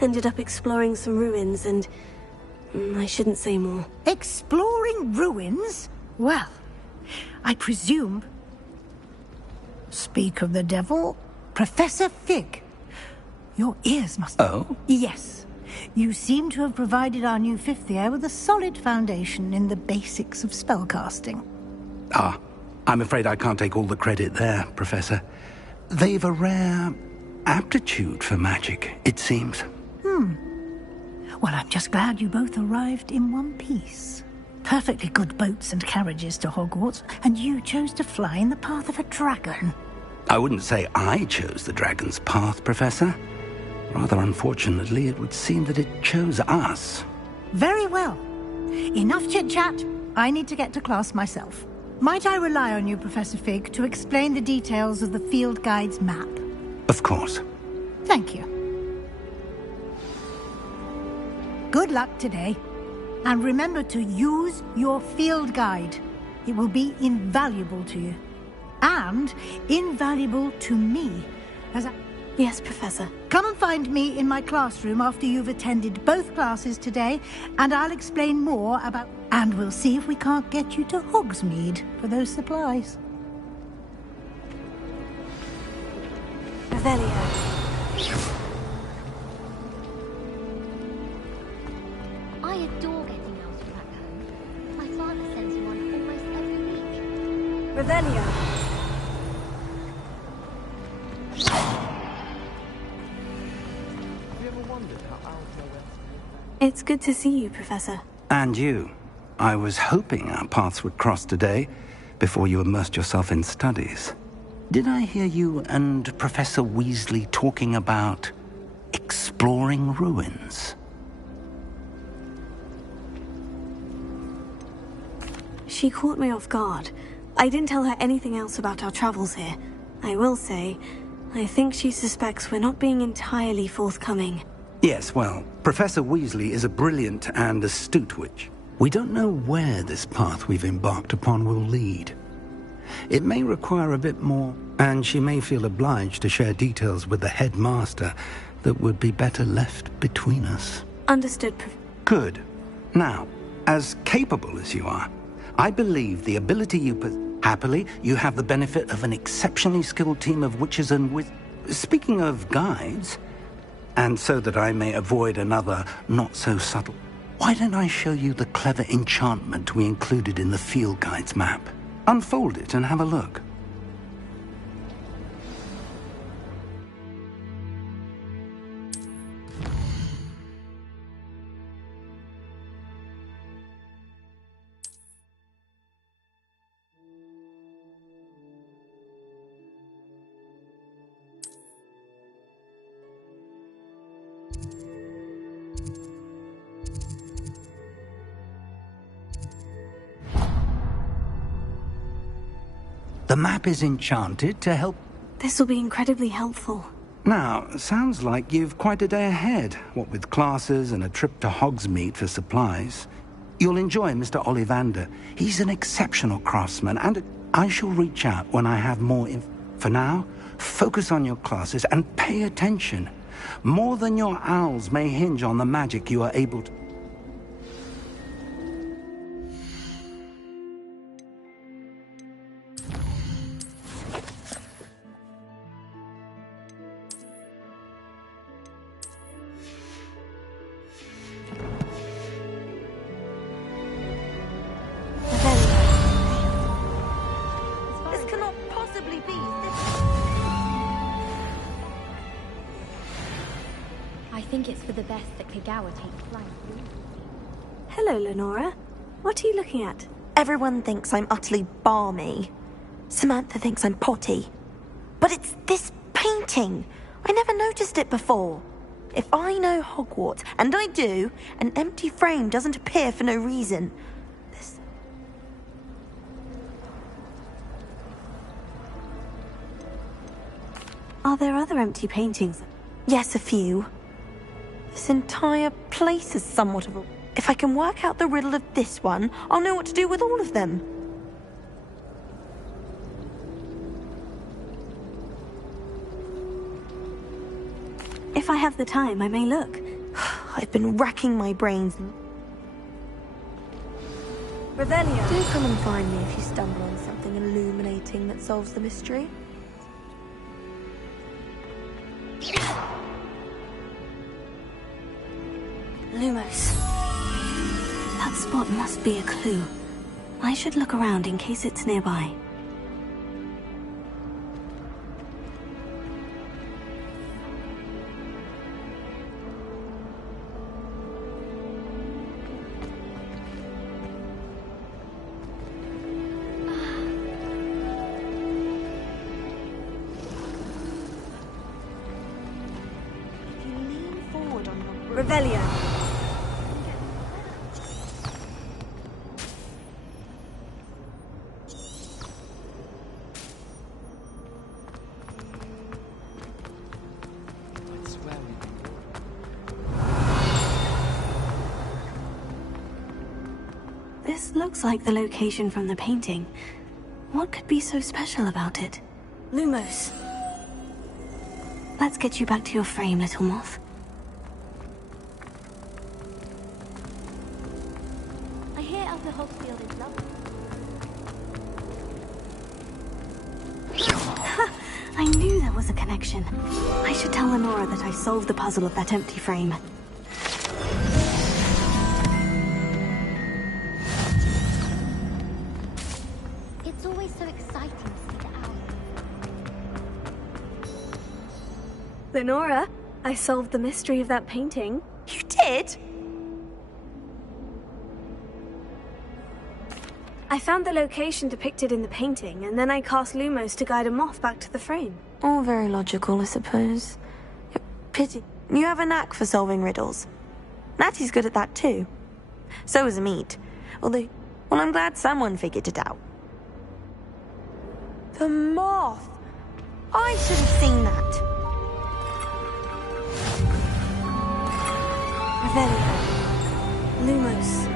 Ended up exploring some ruins and... I shouldn't say more. Exploring ruins? Well, I presume... Speak of the devil... Professor Fig. Your ears must... Oh? Yes. You seem to have provided our new fifth year with a solid foundation in the basics of spellcasting. Ah, I'm afraid I can't take all the credit there, Professor. They've a rare aptitude for magic, it seems. Well, I'm just glad you both arrived in one piece. Perfectly good boats and carriages to Hogwarts, and you chose to fly in the path of a dragon. I wouldn't say I chose the dragon's path, Professor. Rather unfortunately, it would seem that it chose us. Very well. Enough chit-chat. I need to get to class myself. Might I rely on you, Professor Fig, to explain the details of the field guide's map? Of course. Thank you. Good luck today. And remember to use your field guide. It will be invaluable to you. And invaluable to me. Yes, Professor. Come and find me in my classroom after you've attended both classes today, and I'll explain more about... And we'll see if we can't get you to Hogsmeade for those supplies. Revelio. I adore getting else back home. My father sends you one almost every week. Revelio. It's good to see you, Professor. And you. I was hoping our paths would cross today, before you immersed yourself in studies. Did I hear you and Professor Weasley talking about exploring ruins? She caught me off guard. I didn't tell her anything else about our travels here. I will say, I think she suspects we're not being entirely forthcoming. Yes, well, Professor Weasley is a brilliant and astute witch. We don't know where this path we've embarked upon will lead. It may require a bit more, and she may feel obliged to share details with the headmaster that would be better left between us. Understood, Good. Now, as capable as you are, I believe the ability you possess... Happily, you have the benefit of an exceptionally skilled team of witches and Speaking of guides, and so that I may avoid another not-so-subtle... Why don't I show you the clever enchantment we included in the field guide's map? Unfold it and have a look. The map is enchanted to help... This will be incredibly helpful. Now, sounds like you've quite a day ahead, what with classes and a trip to Hogsmeade for supplies. You'll enjoy Mr. Ollivander. He's an exceptional craftsman, and I shall reach out when I have more For now, focus on your classes and pay attention. More than your owls may hinge on the magic you are able to... I think it's for the best that Kagawa takes flight. Hello, Lenora. What are you looking at? Everyone thinks I'm utterly balmy. Samantha thinks I'm potty. But it's this painting. I never noticed it before. If I know Hogwarts, and I do, an empty frame doesn't appear for no reason. Are there other empty paintings? Yes, a few. This entire place is somewhat of a... If I can work out the riddle of this one, I'll know what to do with all of them. If I have the time, I may look. I've been racking my brains. Revelio. Do come and find me if you stumble on something illuminating that solves the mystery. Lumos. That spot must be a clue. I should look around in case it's nearby. Revelio. This looks like the location from the painting. What could be so special about it? Lumos. Let's get you back to your frame, little moth. I hear Upper Hogsfield is lovely. I knew there was a connection. I should tell Lenora that I solved the puzzle of that empty frame. It's always so exciting to see the owl. Lenora, I solved the mystery of that painting. You did? I found the location depicted in the painting, and then I cast Lumos to guide a moth back to the frame. All very logical, I suppose. Pity. You have a knack for solving riddles. Natty's good at that too. So is Amit. Although, well, I'm glad someone figured it out. The moth! I should have seen that. Revelio. Lumos.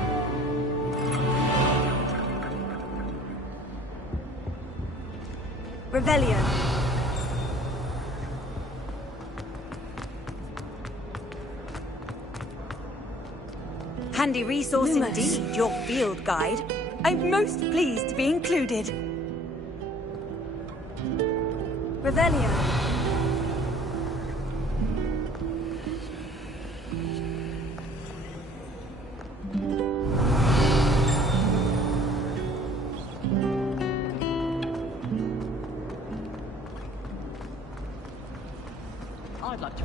Revelio. Handy resource Lumos. indeed, your field guide. I'm most pleased to be included. Revelio. I'd like to.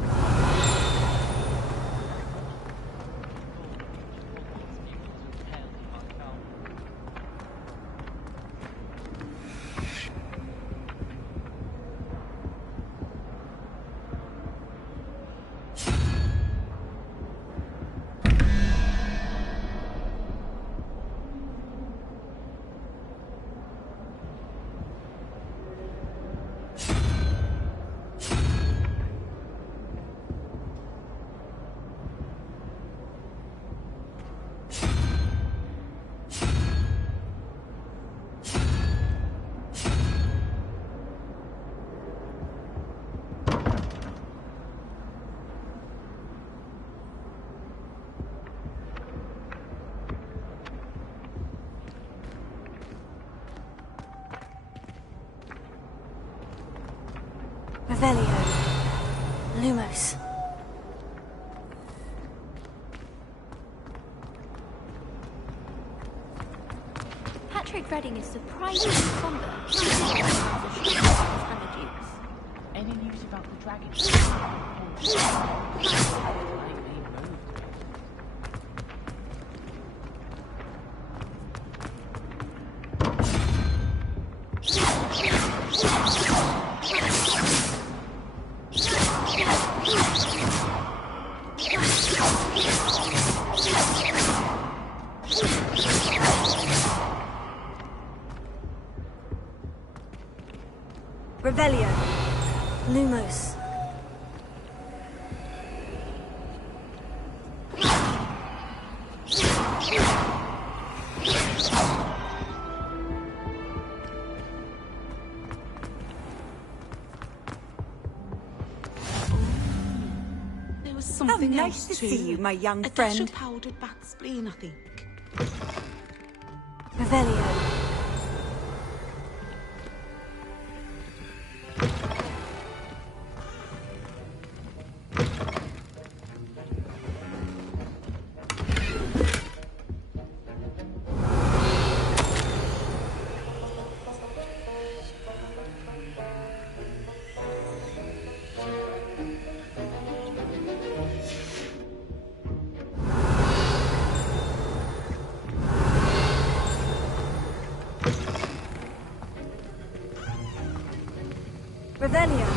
Revelio. Lumos. Patrick Redding is surprisingly somber. Any news about the dragon? Revelio. Lumos. There was something nice to see you, my young friend. A dash of powdered bat spleen, I think. Revelio. Revelio.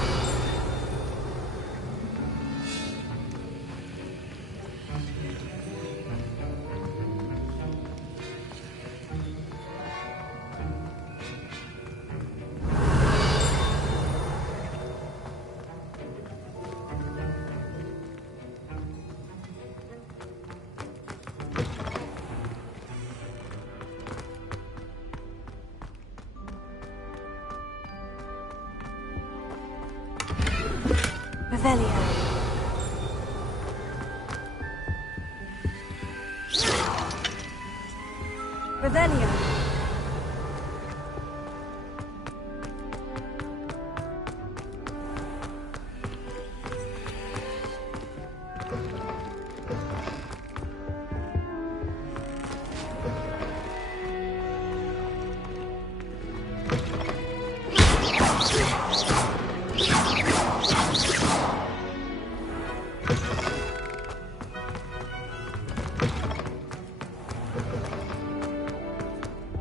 Revelio. Revelio.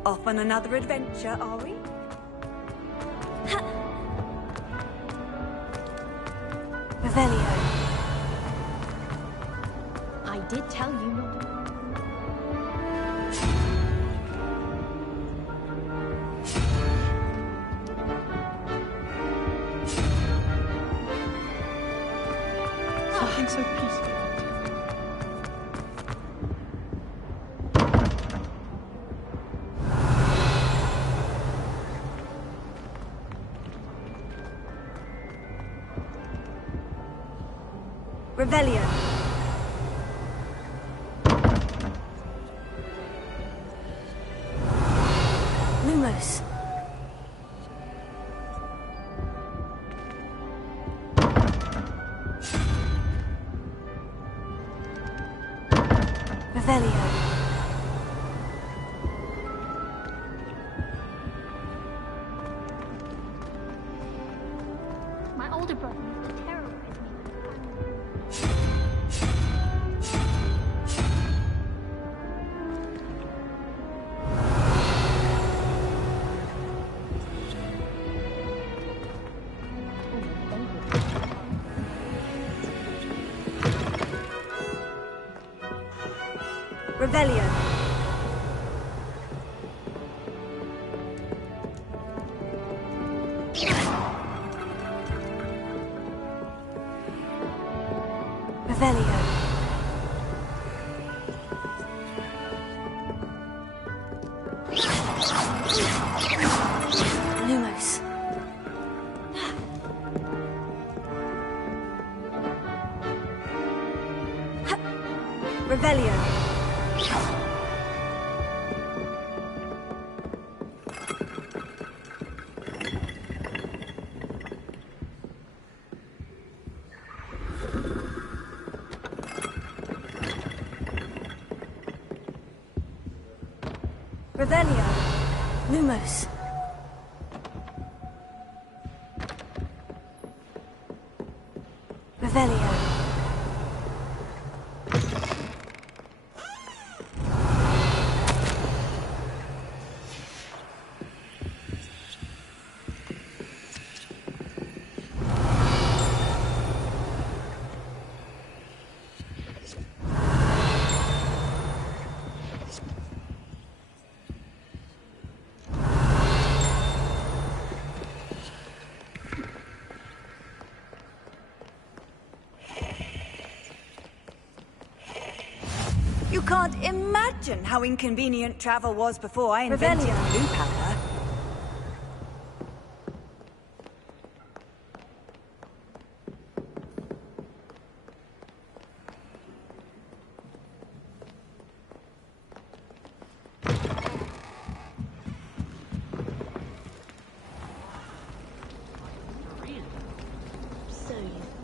Off on another adventure, are we? Revelio. I did tell you not. Something so peaceful. Revelio. Lumos. Revelio. My older brother used to terrorize me. Revelio. Revelio. Lumos. Revelio. Revelio. Lumos. Revelio. You can't imagine how inconvenient travel was before I invented blue powder.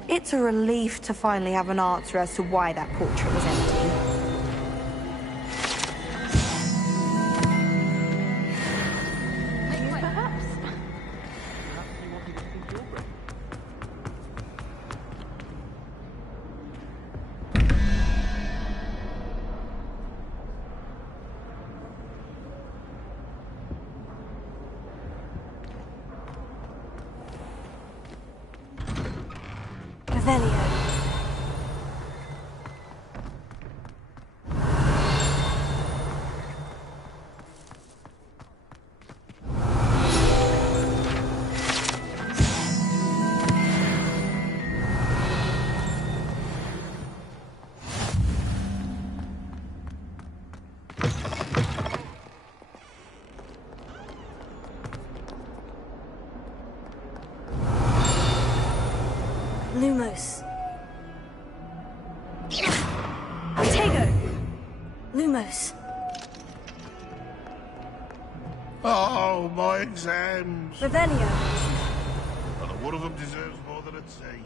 It's a relief to finally have an answer as to why that portrait was empty. Revelio. Lumos. Tego! Lumos. Oh, my exams! Revelio. Well, one of them deserves more than I'd say.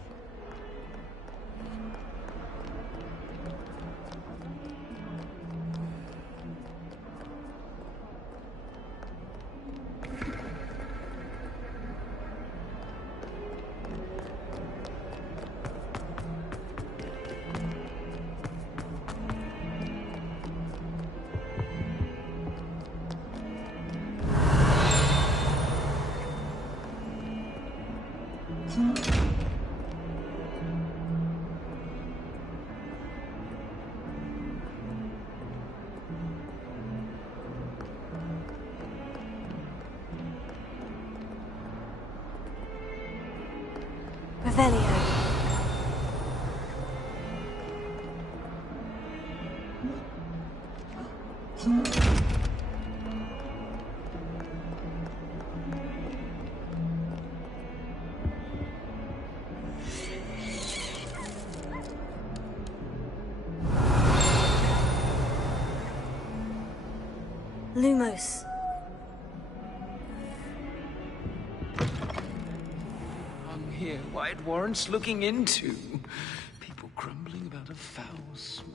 Revelio. Lumos. I'm here. Why it warrants looking into. People grumbling about a foul smell.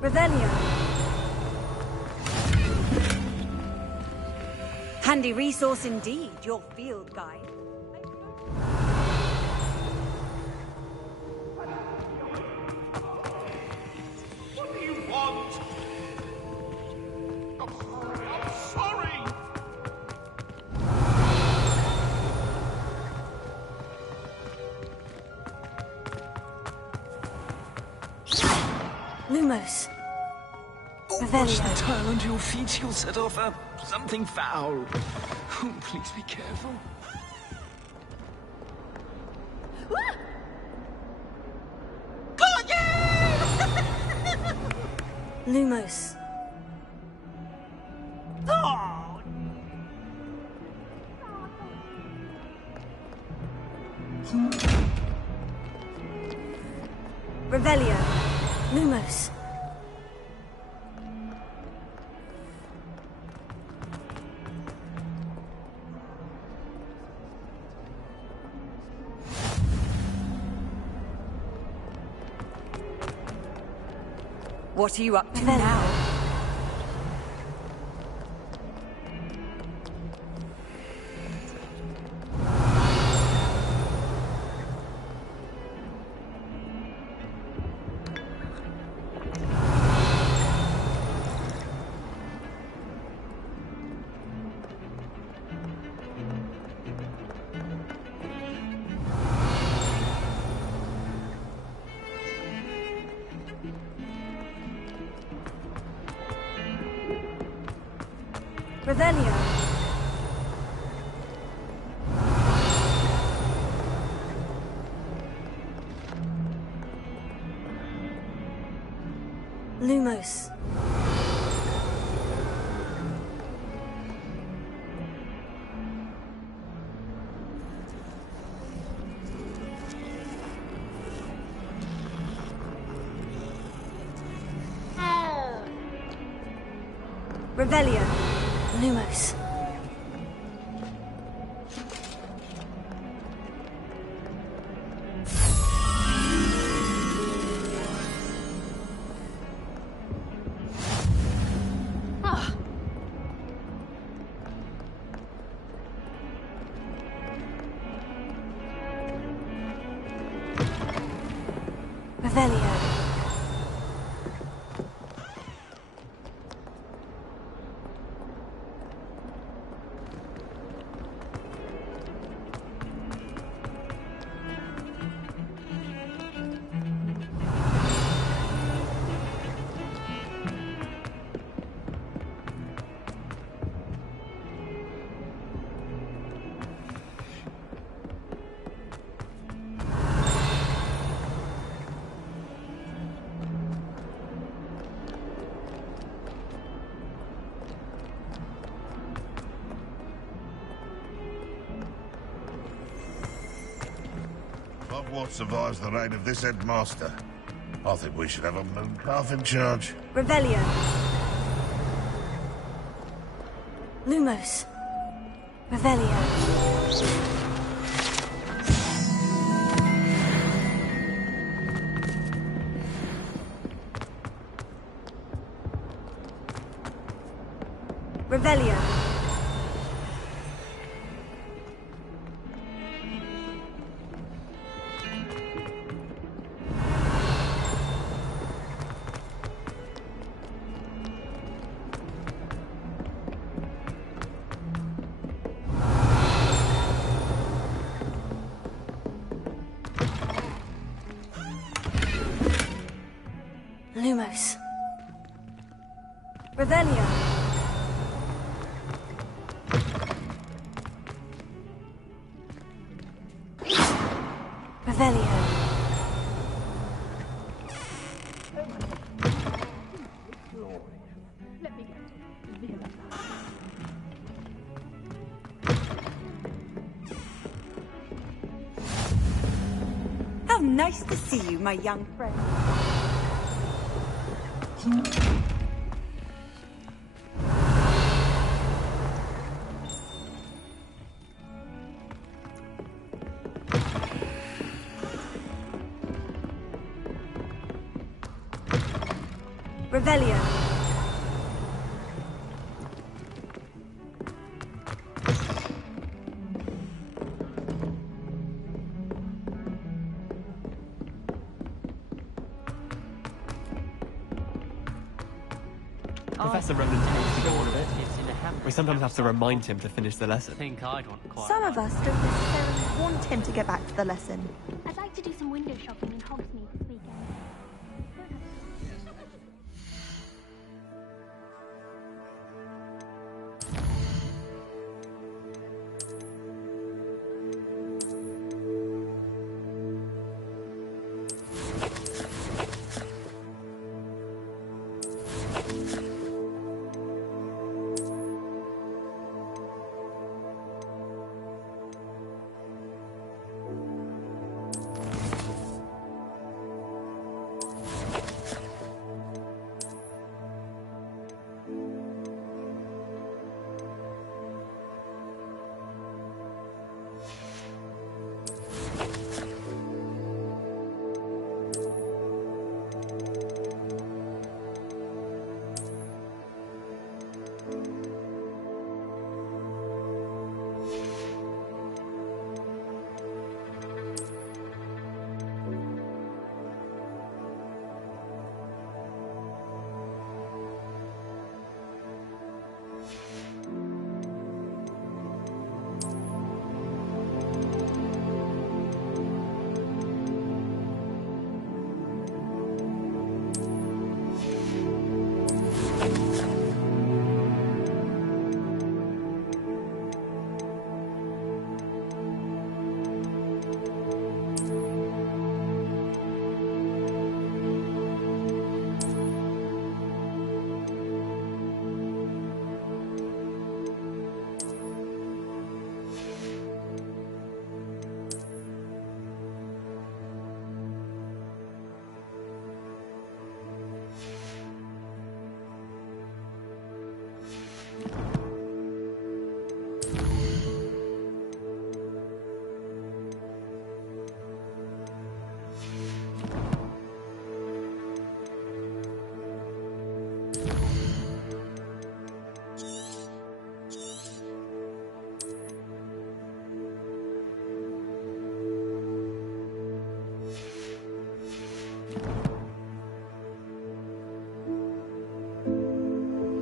Revelio. Handy resource indeed, your field guide. What do you want? I'm sorry! Lumos. Watch the Revelio. tile under your feet. You'll set off something foul. Oh, please be careful. Lumos. Revelio. Lumos. What are you up to now? Revelio. Lumos. Revelio. Lumos. Revelio. Hogwarts survives the reign of this headmaster, I think we should have a moon calf in charge. Revelio. Lumos. Revelio. Revelio. Lumos. Revelio. Revelio. How nice to see you, my young friend. Revelio. Professor Roland tends to go on a bit. We sometimes have to remind him to finish the lesson. Some of us don't necessarily want him to get back to the lesson. I'd like to do some window shopping in Hogsmeade.